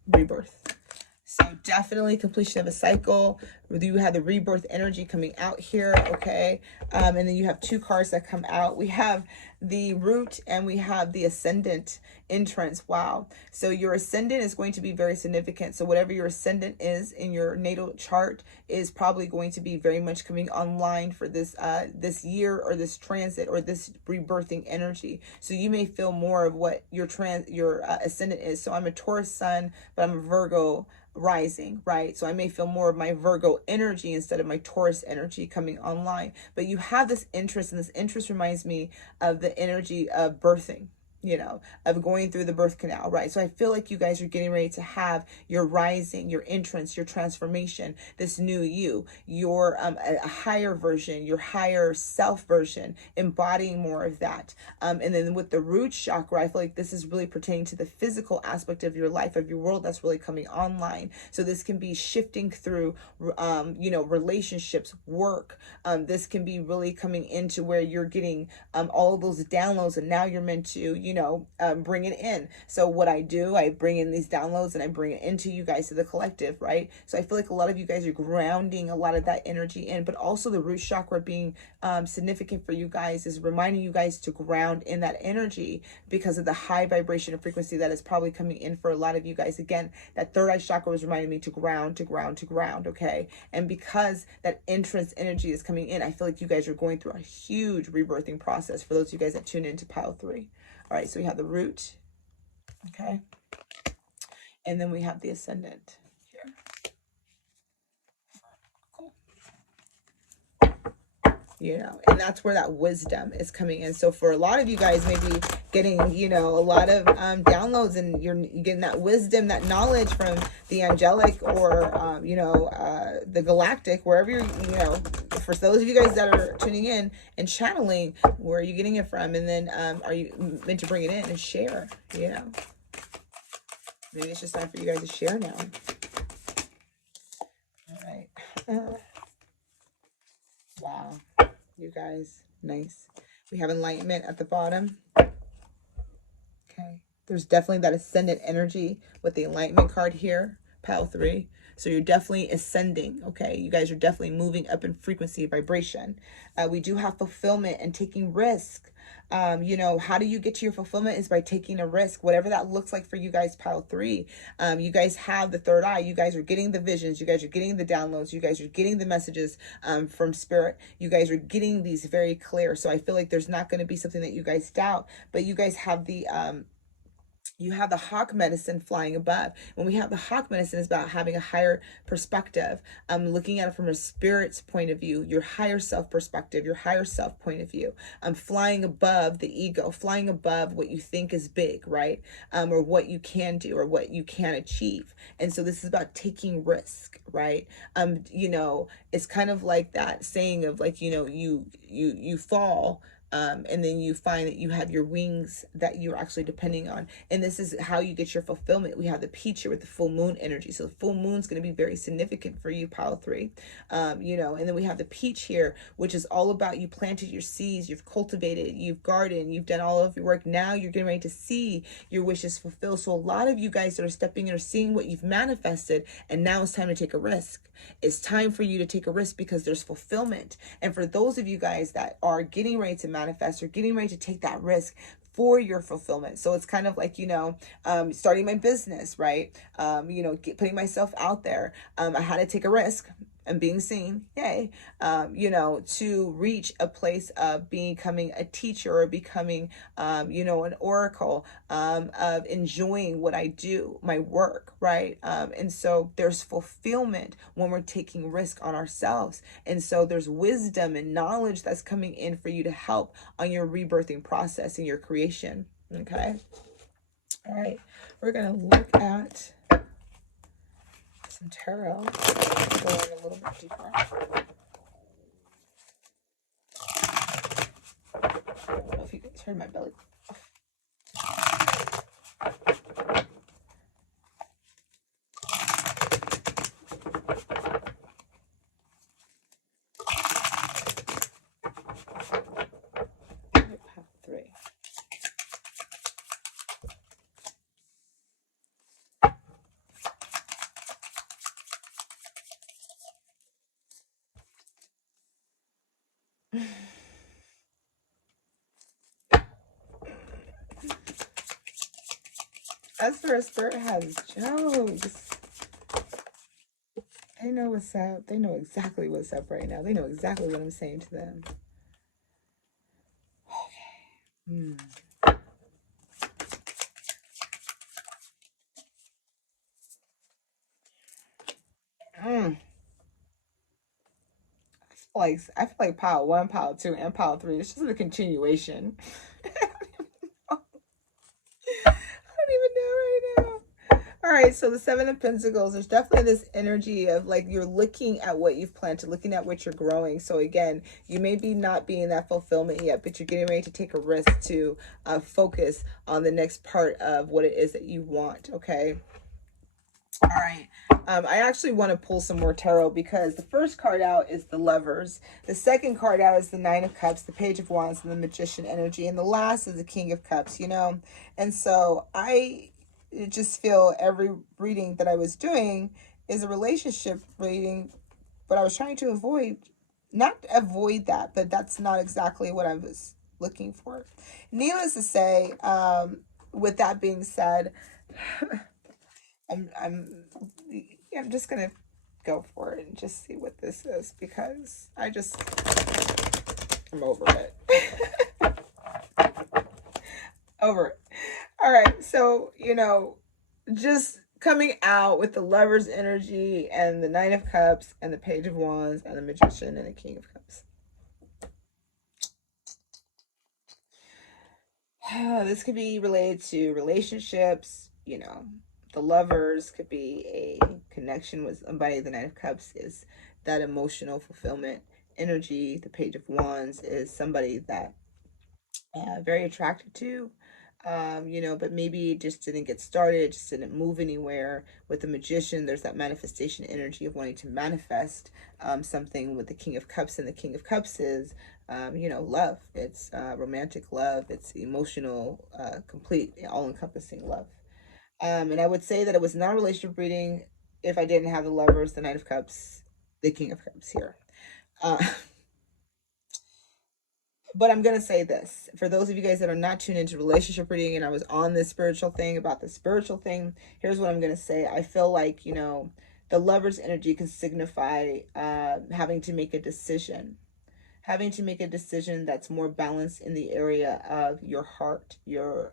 rebirth. So definitely completion of a cycle. You have the rebirth energy coming out here, okay? And then you have two cards that come out. We have the root and we have the ascendant entrance. Wow. So your ascendant is going to be very significant. So whatever your ascendant is in your natal chart is probably going to be very much coming online for this this year, or this transit, or this rebirthing energy. So you may feel more of what your ascendant is. So I'm a Taurus sun, but I'm a Virgo rising, right? So I may feel more of my Virgo energy instead of my Taurus energy coming online. But you have this interest, and this interest reminds me of the energy of birthing, of going through the birth canal, right? So I feel like you guys are getting ready to have your rising, your entrance, your transformation, this new you, your a higher version, your higher self version, embodying more of that. And then with the root chakra, I feel like this is really pertaining to the physical aspect of your life, of your world, that's really coming online. So this can be shifting through, relationships, work. This can be really coming into where you're getting all of those downloads, and now you're meant to, bring it in. So what I do, I bring in these downloads and I bring it into you guys, to the collective, right? So I feel like a lot of you guys are grounding a lot of that energy in, but also the root chakra being significant for you guys is reminding you guys to ground in that energy, because of the high vibration and frequency that is probably coming in for a lot of you guys. Again, that third eye chakra was reminding me to ground, to ground, to ground, okay? And because that entrance energy is coming in, I feel like you guys are going through a huge rebirthing process for those of you guys that tune into pile 3. All right, so we have the root, okay? And then we have the ascendant here. Cool. And that's where that wisdom is coming in. So for a lot of you guys, maybe getting, a lot of downloads, and you're getting that wisdom, that knowledge from the angelic, or, the galactic, wherever you're, for those of you guys that are tuning in and channeling, where are you getting it from? And then are you meant to bring it in and share? Maybe it's just time for you guys to share now. All right. Wow. You guys, nice. We have enlightenment at the bottom. Okay. There's definitely that ascendant energy with the enlightenment card here, pile 3. So you're definitely ascending, okay? You guys are definitely moving up in frequency, vibration. We do have fulfillment and taking risk. How do you get to your fulfillment is by taking a risk, whatever that looks like for you guys, pile 3. You guys have the third eye. You guys are getting the visions. You guys are getting the downloads. You guys are getting the messages from spirit. You guys are getting these very clear. So I feel like there's not going to be something that you guys doubt, but you guys have the you have the hawk medicine flying above. When we have the hawk medicine, it's about having a higher perspective, looking at it from a spirit's point of view, your higher self perspective, your higher self point of view, flying above the ego, flying above what you think is big, right? Or what you can do, or what you can achieve. And so this is about taking risk, right? It's kind of like that saying of like, you fall, and then you find that you have your wings that you're actually depending on. And this is how you get your fulfillment. We have the peach here with the full moon energy. So the full moon's going to be very significant for you, pile 3. And then we have the peach here, which is all about you planted your seeds, you've cultivated, you've gardened, you've done all of your work. Now you're getting ready to see your wishes fulfilled. So a lot of you guys that are stepping in are seeing what you've manifested, and now it's time to take a risk. It's time for you to take a risk because there's fulfillment. And for those of you guys that are getting ready to manifest or getting ready to take that risk, for your fulfillment. So it's kind of like, you know, starting my business, right? You know, putting myself out there. I had to take a risk and being seen, yay, you know, to reach a place of becoming a teacher or becoming, you know, an oracle, of enjoying what I do, my work, right? And so there's fulfillment when we're taking risk on ourselves. And so there's wisdom and knowledge that's coming in for you to help on your rebirthing process and your creation. Okay. All right. We're going to look at some tarot. Go in a little bit deeper. I don't know if you guys heard my belly. Pile 3. That's where Spirit has jokes. They know what's up. They know exactly what's up right now. They know exactly what I'm saying to them. Okay. I feel like pile 1, pile 2, and pile 3. It's just a continuation. I don't even know right now. All right, so the 7 of Pentacles, there's definitely this energy of like you're looking at what you've planted, looking at what you're growing. So again, you may be not being that fulfillment yet, but you're getting ready to take a risk to focus on the next part of what it is that you want, okay? All right. I actually want to pull some more tarot because the first card out is the Lovers. The second card out is the 9 of Cups, the Page of Wands, and the Magician energy. And the last is the King of Cups, you know? And so I just feel every reading that I was doing is a relationship reading, but I was trying to not avoid that, but that's not exactly what I was looking for. Needless to say, with that being said, I'm just gonna go for it and just see what this is because I'm over it. Over it. All right, so you know, just coming out with the Lover's energy and the 9 of Cups and the Page of Wands and the Magician and the King of Cups. This could be related to relationships, you know. The Lovers could be a connection with somebody. The 9 of Cups is that emotional fulfillment energy. The Page of Wands is somebody that very attracted to, you know, but maybe it just didn't get started, just didn't move anywhere. With the Magician, there's that manifestation energy of wanting to manifest something. With the King of Cups, and the King of Cups is, you know, love. It's romantic love. It's emotional, complete, all-encompassing love. And I would say that it was not a relationship reading if I didn't have the Lovers, the 9 of Cups, the King of Cups here. But I'm going to say this. For those of you guys that are not tuned into relationship reading, and I was on this spiritual thing about the spiritual thing, here's what I'm going to say. I feel like, you know, the Lover's energy can signify having to make a decision. Having to make a decision that's more balanced in the area of your heart, your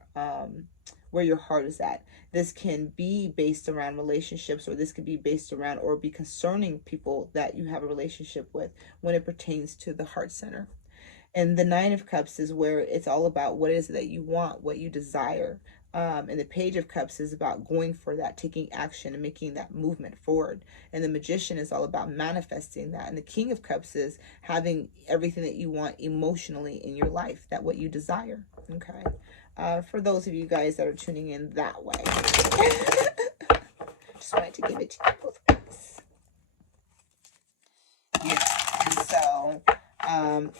where your heart is at. This can be based around relationships, or this could be based around or be concerning people that you have a relationship with when it pertains to the heart center. And the 9 of Cups is where it's all about what it is that you want, what you desire. And the Page of Cups is about going for that, taking action and making that movement forward. And the Magician is all about manifesting that. And the King of Cups is having everything that you want emotionally in your life, that what you desire. Okay. For those of you guys that are tuning in that way. Just wanted to give it to you both ways. Yeah. So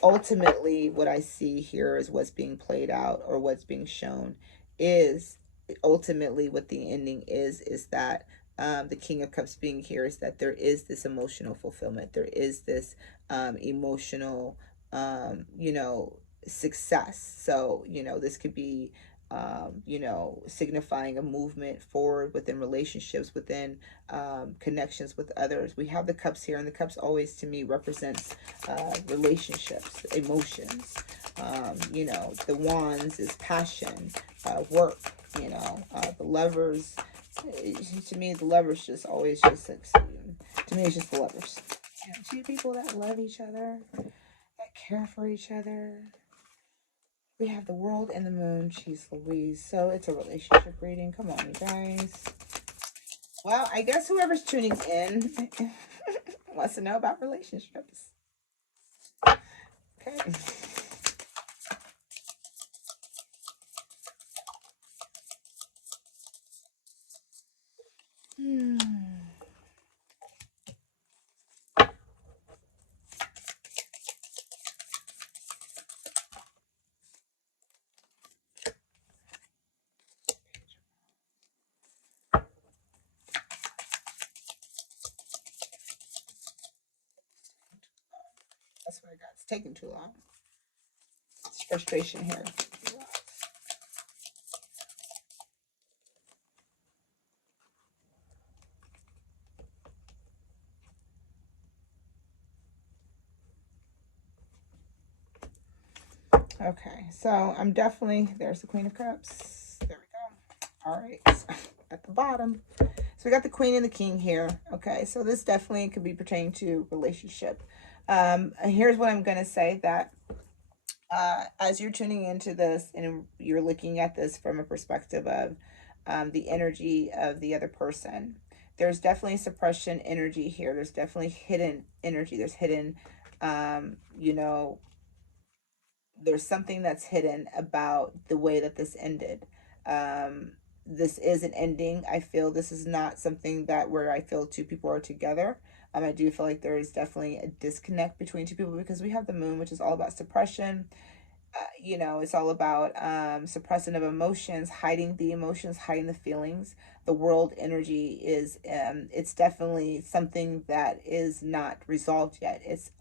ultimately what I see here is what's being played out, or what's being shown is ultimately what the ending is that the King of Cups being here is that there is this emotional fulfillment. There is this emotional, you know, success. So, this could be, signifying a movement forward within relationships, within connections with others. We have the cups here, and the cups always, to me, represents relationships, emotions. The wands is passion, work. The lovers. To me, the lovers just always just like, to me, it's just the lovers. Two people that love each other, that care for each other. We have the world and the moon. Jeez Louise. So it's a relationship reading. Come on, you guys. Well, I guess whoever's tuning in wants to know about relationships. Okay. That's what I got. It's taking too long. It's frustration here. Okay, so I'm definitely, there's the Queen of Cups. There we go. All right, so at the bottom. So we got the Queen and the King here. Okay, so this definitely could be pertaining to relationship. Here's what I'm going to say, that as you're tuning into this and you're looking at this from a perspective of the energy of the other person, there's definitely suppression energy here. There's definitely hidden energy. There's hidden, you know, there's something that's hidden about the way that this ended. This is an ending. I feel this is not something that where I feel two people are together. I do feel like there is definitely a disconnect between two people, because we have the moon, which is all about suppression. It's all about suppression of emotions, hiding the emotions, hiding the feelings. The world energy is, it's definitely something that is not resolved yet. It's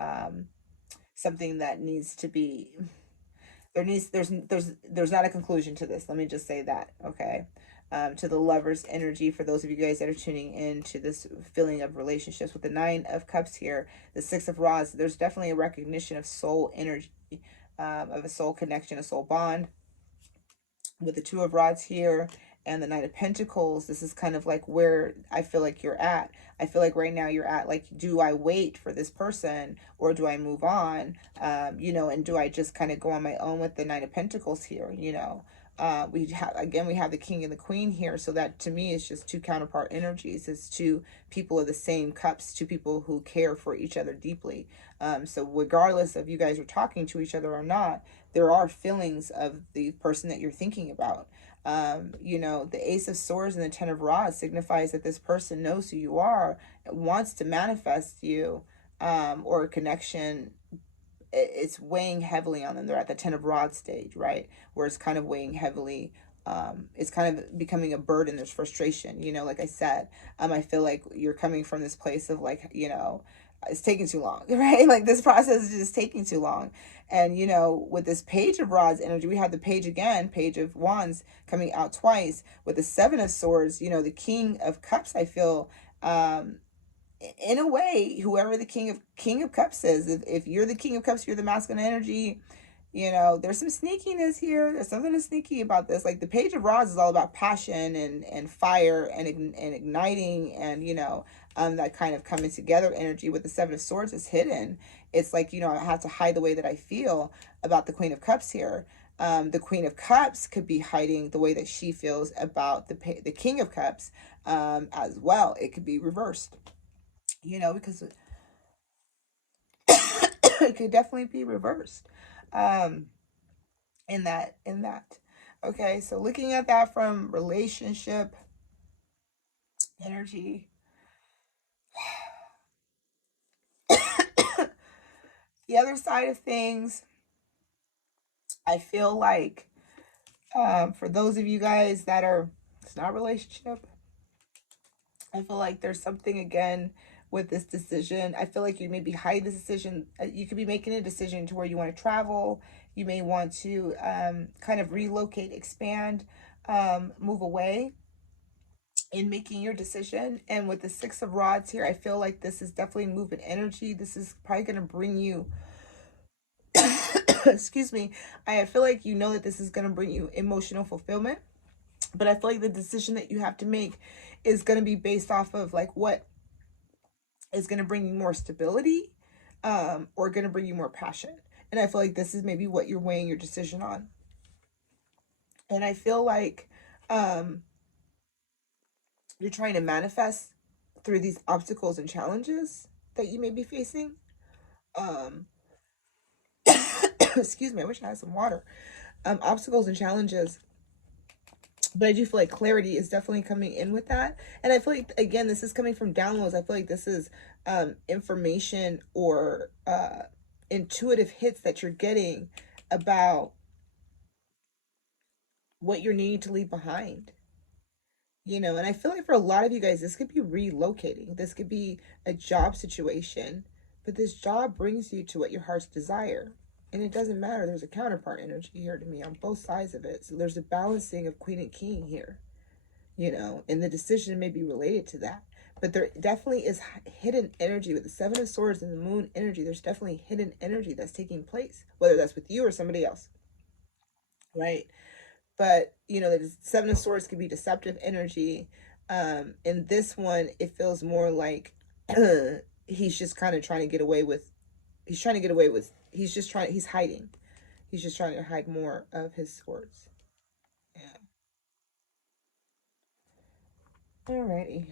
something that needs to be, there's not a conclusion to this. Let me just say that, okay? To the lover's energy, for those of you guys that are tuning in to this feeling of relationships, with the Nine of Cups here, the Six of Rods, there's definitely a recognition of soul energy, of a soul connection, a soul bond. With the Two of Rods here and the Knight of Pentacles, this is kind of like where I feel like you're at. I feel like right now you're at, like, do I wait for this person or do I move on? And do I just kind of go on my own with the Knight of Pentacles here? We have the King and the Queen here, so that to me is just two counterpart energies. It's two people of the same cups, two people who care for each other deeply. So regardless of you guys are talking to each other or not, there are feelings of the person that you're thinking about. The Ace of Swords and the Ten of Rods signifies that this person knows who you are, wants to manifest you, or a connection. It's weighing heavily on them. They're at the Ten of Rods stage, right? Where it's kind of weighing heavily. It's kind of becoming a burden. There's frustration, like I said. I feel like you're coming from this place of, like, it's taking too long, right? Like, this process is just taking too long. And, with this Page of Rods energy, we have the Page again, Page of Wands coming out twice. With the Seven of Swords, the King of Cups, I feel, in a way, whoever the King of Cups is, if you're the King of Cups, you're the masculine energy. There's some sneakiness here. There's something sneaky about this. Like, the Page of Rods is all about passion and fire and igniting, and that kind of coming together energy. With the Seven of Swords is hidden. It's like, I have to hide the way that I feel about the Queen of Cups here. The Queen of Cups could be hiding the way that she feels about the King of Cups, as well. It could be reversed, because it could definitely be reversed. Um, in that. Okay, so looking at that from relationship energy, the other side of things, I feel like, for those of you guys that are, it's not relationship, I feel like there's something again with this decision. I feel like you may be hiding this decision. You could be making a decision to where you want to travel. You may want to kind of relocate, expand, move away in making your decision. And with the Six of Rods here, I feel like this is definitely movement energy. This is probably going to bring you, excuse me, I feel like you know that this is going to bring you emotional fulfillment. But I feel like the decision that you have to make is going to be based off of like what is going to bring you more stability, or going to bring you more passion. And I feel like this is maybe what you're weighing your decision on. And I feel like you're trying to manifest through these obstacles and challenges that you may be facing. Um, excuse me, I wish I had some water. Obstacles and challenges, but I do feel like clarity is definitely coming in with that. And I feel like, again, this is coming from downloads. I feel like this is information or intuitive hits that you're getting about what you're needing to leave behind. You know, and I feel like for a lot of you guys, this could be relocating. This could be a job situation, but this job brings you to what your heart's desire. And it doesn't matter. There's a counterpart energy here to me on both sides of it. So there's a balancing of Queen and King here, you know, and the decision may be related to that. But there definitely is hidden energy with the Seven of Swords and the Moon energy. There's definitely hidden energy that's taking place, whether that's with you or somebody else, right? But you know, the Seven of Swords could be deceptive energy. In this one, it feels more like he's just kind of trying to get away with. He's trying to get away with. He's hiding. He's just trying to hide more of his swords. Yeah. Alrighty,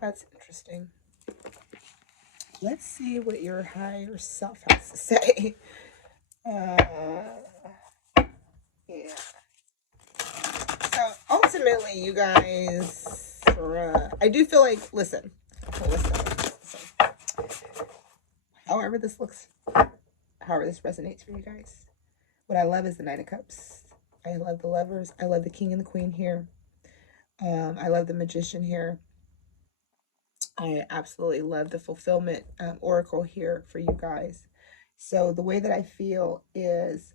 that's interesting. Let's see what your higher self has to say. Yeah. So ultimately, you guys, I do feel like, listen. However this looks, however this resonates for you guys. What I love is the Knight of Cups. I love the Lovers. I love the King and the Queen here. I love the Magician here. I absolutely love the Fulfillment Oracle here for you guys. So the way that I feel is,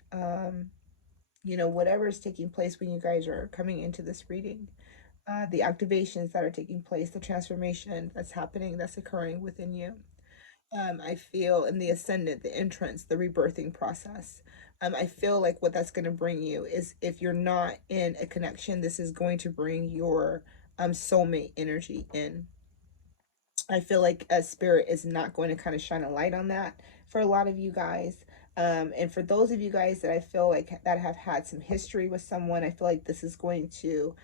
you know, whatever is taking place when you guys are coming into this reading, the activations that are taking place, the transformation that's happening, that's occurring within you. I feel in the ascendant, the entrance, the rebirthing process. I feel like what that's going to bring you is, if you're not in a connection, this is going to bring your soulmate energy in. I feel like a spirit is not going to kind of shine a light on that for a lot of you guys. And for those of you guys that I feel like that have had some history with someone, I feel like this is going to,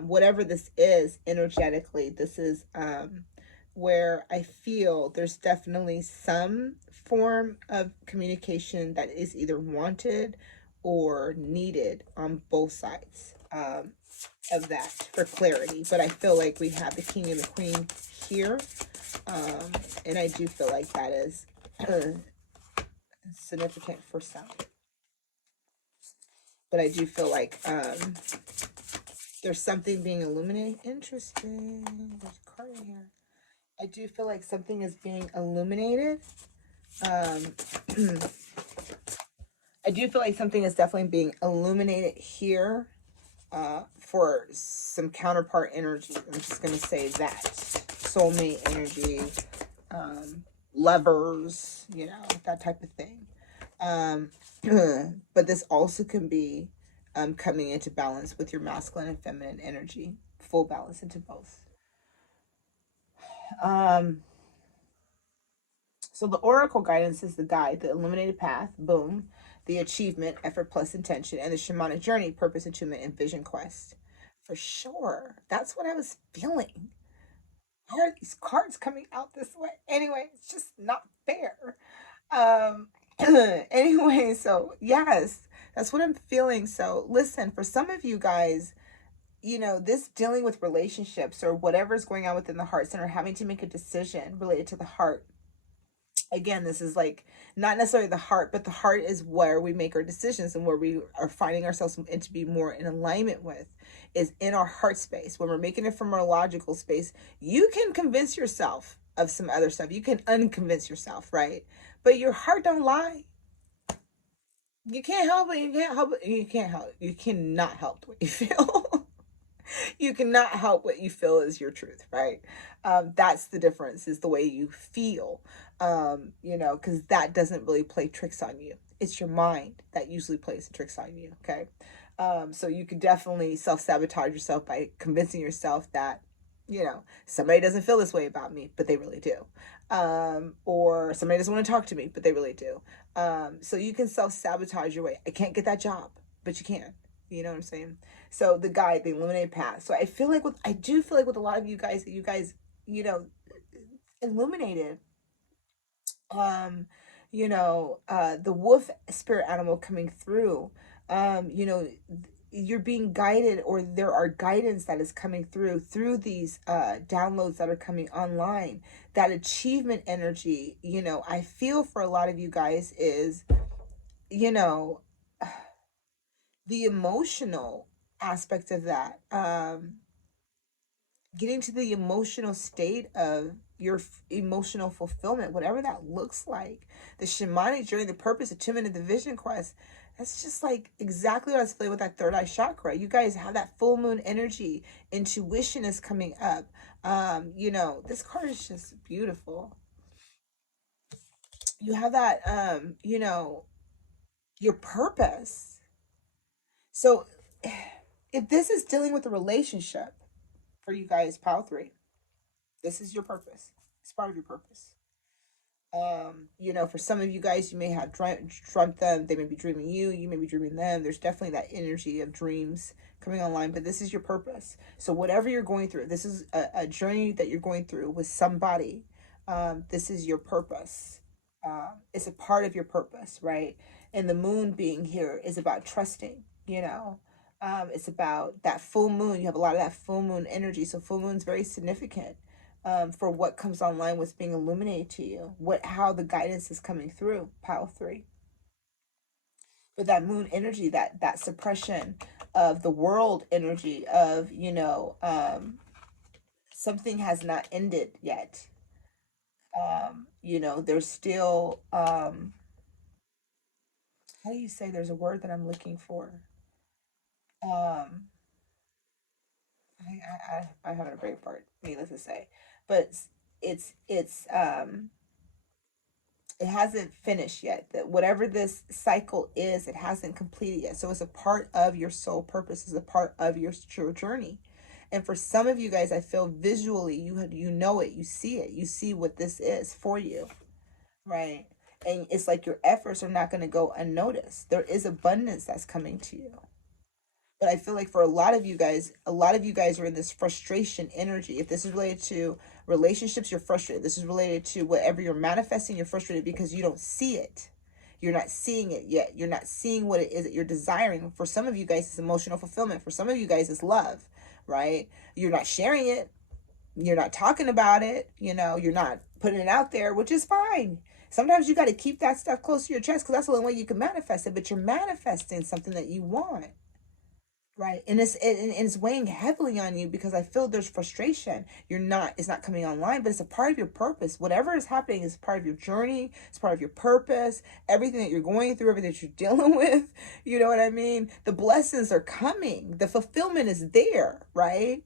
whatever this is energetically, this is where I feel there's definitely some form of communication that is either wanted or needed on both sides of that for clarity. But I feel like we have the King and the Queen here, and I do feel like that is significant for some. But I do feel like there's something being illuminated. Interesting. There's a card in here. I do feel like something is being illuminated. I do feel like something is definitely being illuminated here for some counterpart energy. I'm just going to say that. Soulmate energy, lovers, you know, that type of thing. But this also can be coming into balance with your masculine and feminine energy. Full balance into both. So the oracle guidance is the guide, the illuminated path, boom, the achievement, effort plus intention, and the shamanic journey, purpose, attunement, and vision quest. For sure. That's what I was feeling. Why are these cards coming out this way? Anyway, it's just not fair. Um anyway, so yes, that's what I'm feeling. So listen, for some of you guys, you know, this dealing with relationships or whatever's going on within the heart center, having to make a decision related to the heart. Again, this is like not necessarily the heart, but the heart is where we make our decisions and where we are finding ourselves in to be more in alignment with, is in our heart space. When we're making it from our logical space, you can convince yourself of some other stuff. You can unconvince yourself, right? But your heart don't lie. You can't help it. You can't help it. You can't help. You cannot help what you feel. You cannot help what you feel is your truth, right? That's the difference, is the way you feel. Because that doesn't really play tricks on you. It's your mind that usually plays the tricks on you. Okay. So you could definitely self-sabotage yourself by convincing yourself that, somebody doesn't feel this way about me, but they really do. Or somebody doesn't want to talk to me, but they really do. So you can self-sabotage your way. I can't get that job, but you can. You know what I'm saying? So the guide, the illuminated path. So I do feel like with a lot of you guys, that you guys, illuminated, um, the wolf spirit animal coming through, you're being guided, or there are guidance that is coming through these downloads that are coming online. That achievement energy, I feel for a lot of you guys is, you know, the emotional aspect of that. Getting to the emotional state of your emotional fulfillment, whatever that looks like. The shamanic journey, the purpose, attunement, and the vision quest. That's just like exactly what I was feeling with that third eye chakra. You guys have that full moon energy. Intuition is coming up. This card is just beautiful. You have that, your purpose. So if this is dealing with a relationship for you guys, pile three, this is your purpose. It's part of your purpose. For some of you guys, you may have dreamt them. They may be dreaming you. You may be dreaming them. There's definitely that energy of dreams coming online, but this is your purpose. So whatever you're going through, this is a journey that you're going through with somebody. This is your purpose. It's a part of your purpose, right? And the moon being here is about trusting, it's about that full moon. You have a lot of that full moon energy. So full moon's very significant, for what comes online, what's being illuminated to you, how the guidance is coming through. Pile three. But that moon energy, that suppression of the world energy of, something has not ended yet. There's still, how do you say, there's a word that I'm looking for. Um, I have a brain fart, needless to say, but it's it hasn't finished yet. That whatever this cycle is, it hasn't completed yet. So it's a part of your soul purpose. It's a part of your journey. And for some of you guys, I feel visually, you know it, you see what this is for you, right? And it's like your efforts are not going to go unnoticed. There is abundance that's coming to you. But I feel like for a lot of you guys are in this frustration energy. If this is related to relationships, you're frustrated. This is related to whatever you're manifesting, you're frustrated because you don't see it. You're not seeing it yet. You're not seeing what it is that you're desiring. For some of you guys, it's emotional fulfillment. For some of you guys, it's love, right? You're not sharing it. You're not talking about it. You're not putting it out there, which is fine. Sometimes you got to keep that stuff close to your chest, because that's the only way you can manifest it. But you're manifesting something that you want. Right. And it's weighing heavily on you, because I feel there's frustration. It's not coming online, but it's a part of your purpose. Whatever is happening is part of your journey. It's part of your purpose. Everything that you're going through, everything that you're dealing with, you know what I mean? The blessings are coming. The fulfillment is there, right?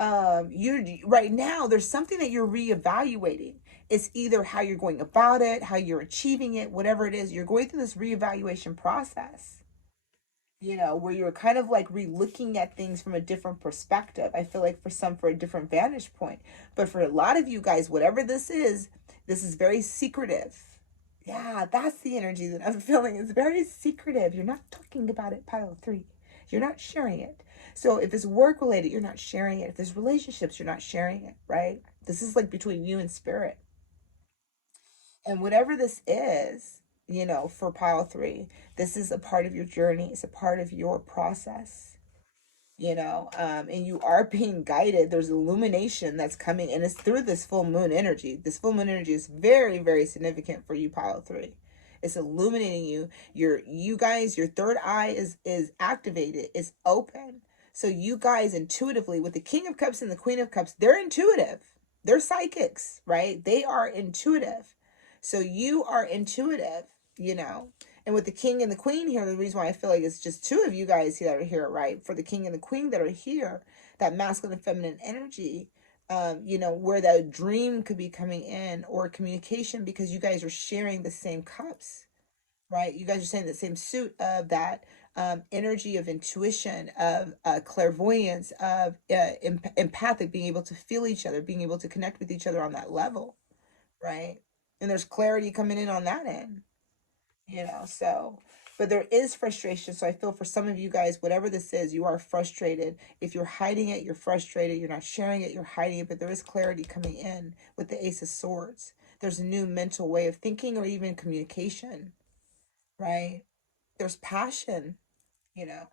You right now, there's something that you're reevaluating. It's either how you're going about it, how you're achieving it, whatever it is, you're going through this reevaluation process, where you're kind of like re-looking at things from a different perspective. I feel like for some, for a different vantage point. But for a lot of you guys, whatever this is very secretive. Yeah, that's the energy that I'm feeling. It's very secretive. You're not talking about it, pile three. You're not sharing it. So if it's work related, you're not sharing it. If there's relationships, you're not sharing it, right? This is like between you and spirit. And whatever this is, for pile three, this is a part of your journey. It's a part of your process, and you are being guided. There's illumination that's coming, and it's through this full moon energy. This full moon energy is very, very significant for you, pile three. It's illuminating you. You guys, your third eye is activated. It's open. So you guys intuitively, with the King of Cups and the Queen of Cups, they're intuitive. They're psychics, right? They are intuitive. So you are intuitive, you know, And with the king and the queen here, the reason why I feel like it's just two of you guys that are here, right? For the king and the queen that are here, that masculine and feminine energy, you know, where that dream could be coming in, or communication, because you guys are sharing the same cups, right? You guys are saying the same suit of that energy of intuition, of clairvoyance, of empathic, being able to feel each other, being able to connect with each other on that level, right? And there's clarity coming in on that end, you know, so. But there is frustration. So I feel for some of you guys, whatever this is, you are frustrated. If you're hiding it, you're frustrated. You're not sharing it, you're hiding it. But there is clarity coming in with the Ace of Swords. There's a new mental way of thinking, or even communication, right? There's passion, you know,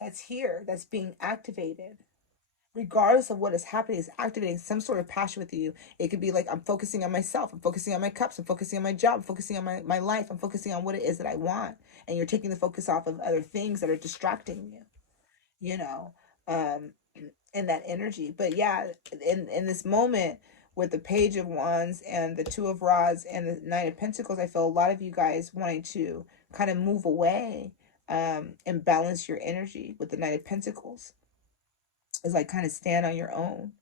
that's here, that's being activated. Regardless of what is happening, is activating some sort of passion with you. It could be like, I'm focusing on myself, I'm focusing on my cups, I'm focusing on my job, I'm focusing on my life, I'm focusing on what it is that I want. And you're taking the focus off of other things that are distracting you, you know, in that energy. But yeah, in this moment, with the Page of Wands and the Two of Rods and the Nine of Pentacles, I feel a lot of you guys wanting to kind of move away and balance your energy. With the Knight of Pentacles, is like kind of stand on your own,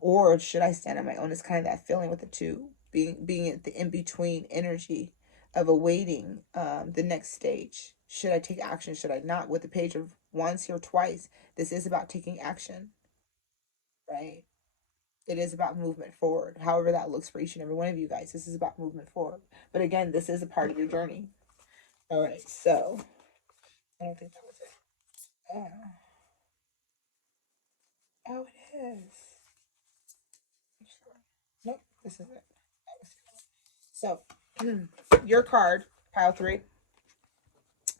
or should I stand on my own? It's kind of that feeling with the two, being at the in between energy of awaiting the next stage. Should I take action? Should I not? With the Page of Wands here twice, this is about taking action, right? It is about movement forward. However that looks for each and every one of you guys, this is about movement forward. But again, this is a part of your journey. All right, so I don't think that was it. Oh, it is. Nope, this is it. So, your card, pile 3,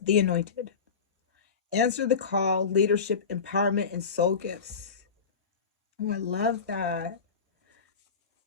the Anointed. Answer the call, leadership, empowerment, and soul gifts. Oh, I love that.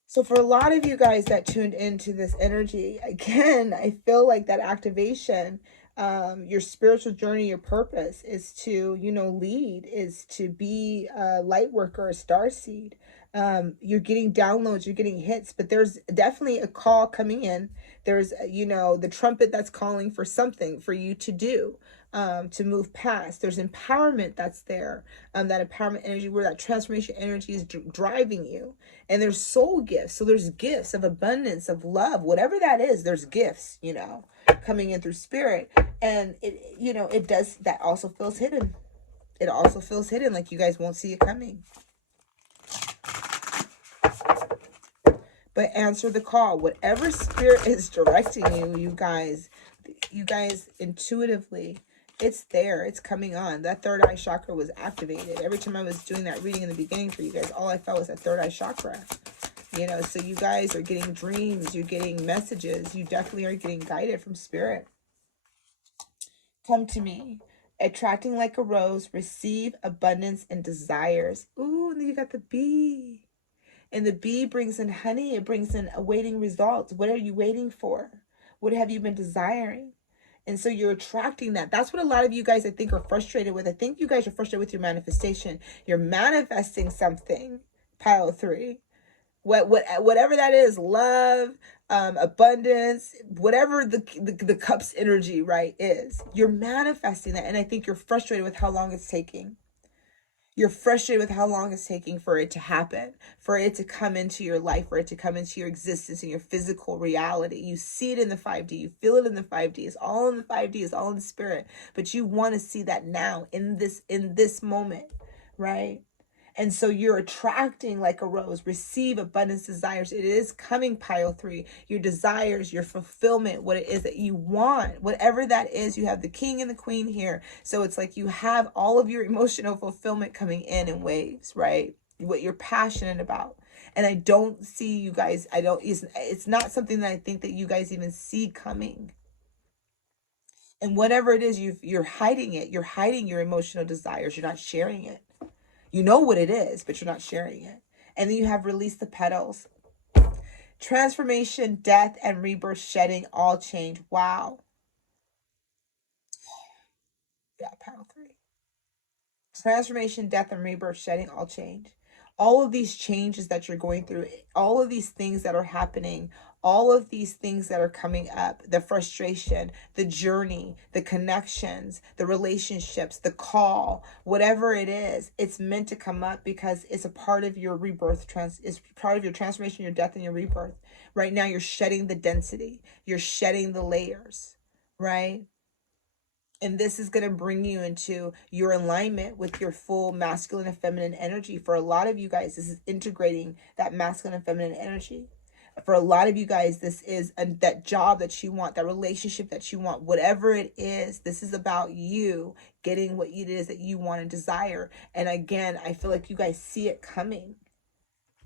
So for a lot of you guys that tuned into this energy, again, I feel like that activation, your spiritual journey, your purpose is to, you know, lead, is to be a light worker, a star seed. You're getting downloads, you're getting hits, but there's definitely a call coming in. There's, you know, the trumpet that's calling for something for you to do, to move past. There's empowerment that's there, that empowerment energy, where that transformation energy is driving you. And there's soul gifts. So there's gifts of abundance, of love, whatever that is, there's gifts, you know, coming in through spirit. And it, you know, it does, that also feels hidden. It also feels hidden, like you guys won't see it coming. But answer the call. Whatever spirit is directing you, you guys intuitively, it's there, it's coming on. That third eye chakra was activated. Every time I was doing that reading in the beginning for you guys, all I felt was that third eye chakra. You know, so you guys are getting dreams, you're getting messages, you definitely are getting guided from spirit. Come to me. Attracting like a rose, receive abundance and desires. Ooh, and then you got the bee. And the bee brings in honey. It brings in awaiting results. What are you waiting for? What have you been desiring? And so you're attracting that. That's what a lot of you guys, I think, are frustrated with. I think you guys are frustrated with your manifestation. You're manifesting something, pile 3. Whatever that is, love, abundance, whatever the cup's energy, right, is. You're manifesting that. And I think you're frustrated with how long it's taking. You're frustrated with how long it's taking for it to happen, for it to come into your life, for it to come into your existence and your physical reality. You see it in the 5D, you feel it in the 5D. It's all in the 5D, it's all in the spirit. But you want to see that now, in this moment, right? And so you're attracting like a rose. Receive abundance desires. It is coming, pile 3. Your desires, your fulfillment, what it is that you want, whatever that is. You have the king and the queen here. So it's like you have all of your emotional fulfillment coming in waves, right? What you're passionate about. And I don't see you guys, it's not something that I think that you guys even see coming. And whatever it is, you're hiding it. You're hiding your emotional desires. You're not sharing it. You know what it is, but you're not sharing it. And then you have release the petals. Transformation, death, and rebirth, shedding, all change. Wow. Yeah, pile 3. Transformation, death, and rebirth, shedding, all change. All of these changes that you're going through, all of these things that are happening all of these things that are coming up, the frustration, the journey, the connections, the relationships, the call, whatever it is, it's meant to come up because it's a part of your rebirth, it's part of your transformation, your death, and your rebirth. Right now, you're shedding the density, you're shedding the layers, right? And this is going to bring you into your alignment with your full masculine and feminine energy. For a lot of you guys, this is integrating that masculine and feminine energy. For a lot of you guys, this is that job that you want, that relationship that you want, whatever it is. This is about you getting what it is that you want and desire. And again, I feel like you guys see it coming,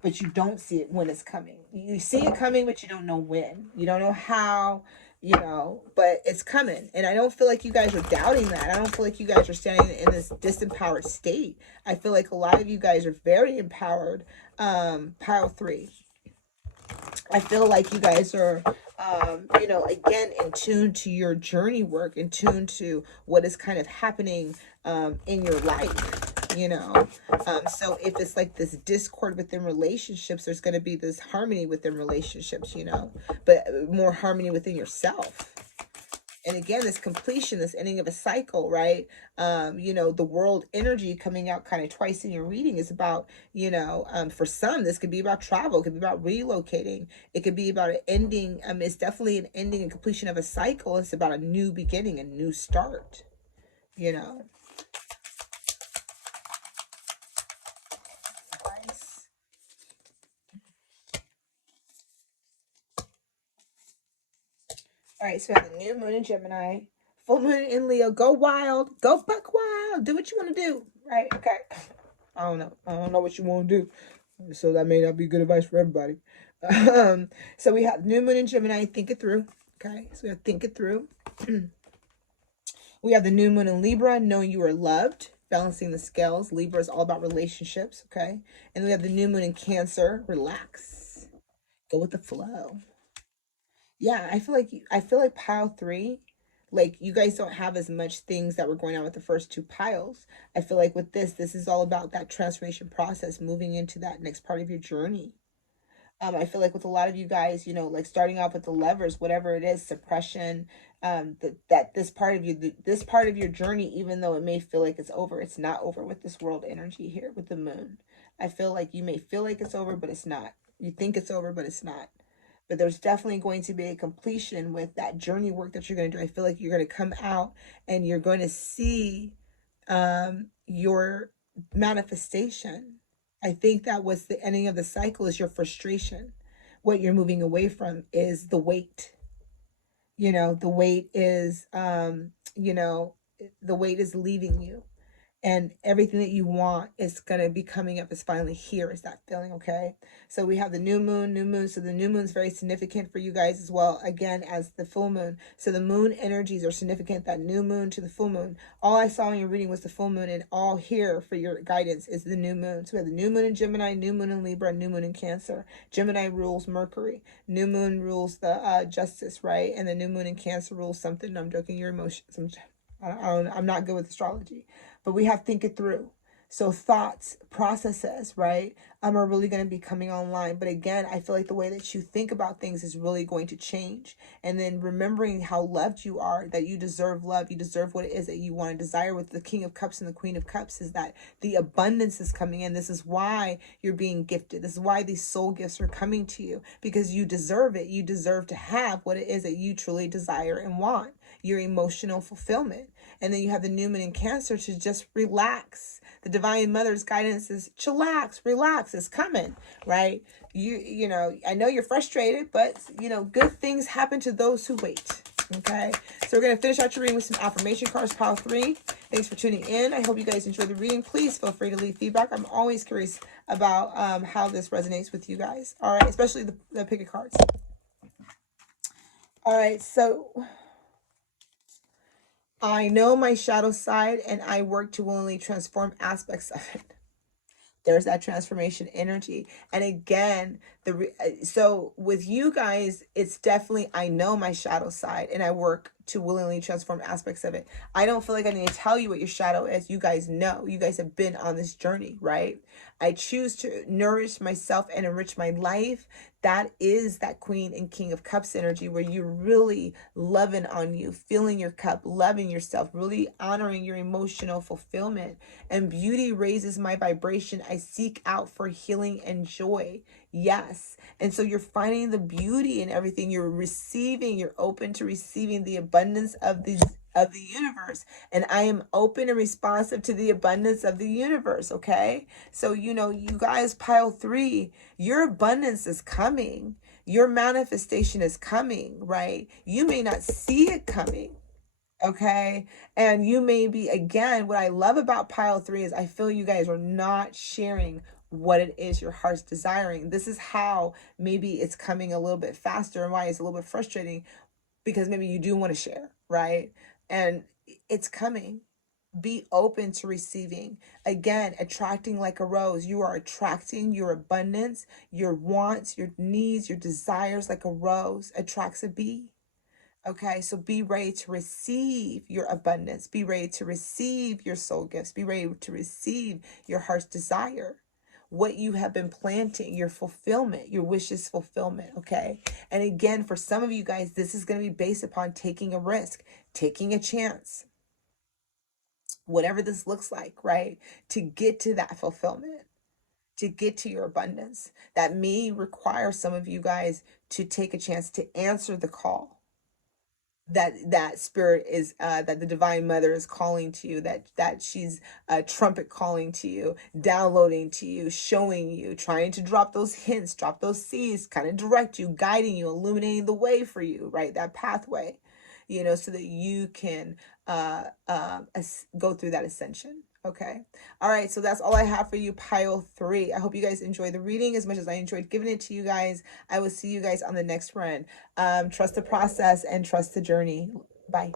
but you don't see it when it's coming. You see it coming, but you don't know when. You don't know how, but it's coming. And I don't feel like you guys are doubting that. I don't feel like you guys are standing in this disempowered state. I feel like a lot of you guys are very empowered. Pile 3. I feel like you guys are, again, in tune to your journey work, in tune to what is kind of happening in your life. So if it's like this discord within relationships, there's going to be this harmony within relationships, but more harmony within yourself. And again, this completion, this ending of a cycle, right? The world energy coming out kind of twice in your reading is about, for some, this could be about travel, it could be about relocating, it could be about an ending. It's definitely an ending and completion of a cycle. It's about a new beginning, a new start, All right, so we have the new moon in Gemini, full moon in Leo. Go wild, go buck wild, do what you want to do, right? Okay. I don't know what you want to do, so that may not be good advice for everybody. So we have new moon in Gemini. Think it through. Okay, so we have think it through. We have the new moon in Libra. Know you are loved. Balancing the scales. Libra is all about relationships. Okay, and we have the new moon in Cancer. Relax. Go with the flow. Yeah, I feel like pile 3, like you guys don't have as much things that were going on with the first 2 piles. I feel like with this is all about that transformation process, moving into that next part of your journey. I feel like with a lot of you guys, like starting off with the levers, whatever it is, suppression, that this part of you, this part of your journey, even though it may feel like it's over, it's not over with this world energy here with the moon. I feel like you may feel like it's over, but it's not. You think it's over, but it's not. But there's definitely going to be a completion with that journey work that you're going to do. I feel like you're going to come out and you're going to see your manifestation. I think that was the ending of the cycle is your frustration. What you're moving away from is the weight. The weight is, the weight is leaving you. And everything that you want is going to be coming up is finally here. Is that feeling okay? So we have the new moon. So the new moon is very significant for you guys as well, again, as the full moon. So the moon energies are significant, that new moon to the full moon. All I saw in your reading was the full moon, and all here for your guidance is the new moon. So we have the new moon in Gemini, new moon in Libra, new moon in Cancer. Gemini rules Mercury. New moon rules the justice, right? And the new moon in Cancer rules something. No, I'm joking, your emotions. I'm not good with astrology. But we have think it through. So thoughts, processes, right, are really going to be coming online. But again, I feel like the way that you think about things is really going to change. And then remembering how loved you are, that you deserve love, you deserve what it is that you want to desire with the King of Cups and the Queen of Cups, is that the abundance is coming in. This is why you're being gifted. This is why these soul gifts are coming to you, because you deserve it. You deserve to have what it is that you truly desire and want, your emotional fulfillment. And then you have the new moon in Cancer to just relax. The Divine Mother's guidance is chillax, relax, it's coming, right? I know you're frustrated, but, good things happen to those who wait, okay? So we're going to finish out your reading with some affirmation cards, pile 3. Thanks for tuning in. I hope you guys enjoyed the reading. Please feel free to leave feedback. I'm always curious about how this resonates with you guys, all right? Especially the pick of cards. All right, so I know my shadow side, and I work to willingly transform aspects of it. There's that transformation energy. And again, so with you guys, it's definitely, I know my shadow side, and I work to willingly transform aspects of it. I don't feel like I need to tell you what your shadow is. You guys know. You guys have been on this journey, right? I choose to nourish myself and enrich my life. That is that Queen and King of Cups energy, where you're really loving on you, filling your cup, loving yourself, really honoring your emotional fulfillment. And beauty raises my vibration. I seek out for healing and joy. Yes. And so you're finding the beauty in everything. You're receiving, you're open to receiving the abundance of the universe. And I am open and responsive to the abundance of the universe. Okay. So, you know, you guys, pile 3, your abundance is coming. Your manifestation is coming, right? You may not see it coming. Okay. And you may be, again, what I love about pile 3 is I feel you guys are not sharing what it is your heart's desiring. This is how maybe it's coming a little bit faster, and why it's a little bit frustrating, because maybe you do want to share, right? And it's coming. Be open to receiving. Again, attracting like a rose. You are attracting your abundance, your wants, your needs, your desires like a rose attracts a bee. Okay, so be ready to receive your abundance. Be ready to receive your soul gifts. Be ready to receive your heart's desire. What you have been planting, your fulfillment, your wishes fulfillment. Okay. And again, for some of you guys, this is going to be based upon taking a risk, taking a chance, whatever this looks like, right? To get to that fulfillment, to get to your abundance. That may require some of you guys to take a chance to answer the call that spirit is, that the divine mother is calling to you, that she's trumpet calling to you, downloading to you, showing you, trying to drop those hints, drop those seeds, kind of direct you, guiding you, illuminating the way for you, right? That pathway, you know, so that you can go through that ascension. Okay. All right. So that's all I have for you, pile 3. I hope you guys enjoyed the reading as much as I enjoyed giving it to you guys. I will see you guys on the next run. Trust the process and trust the journey. Bye.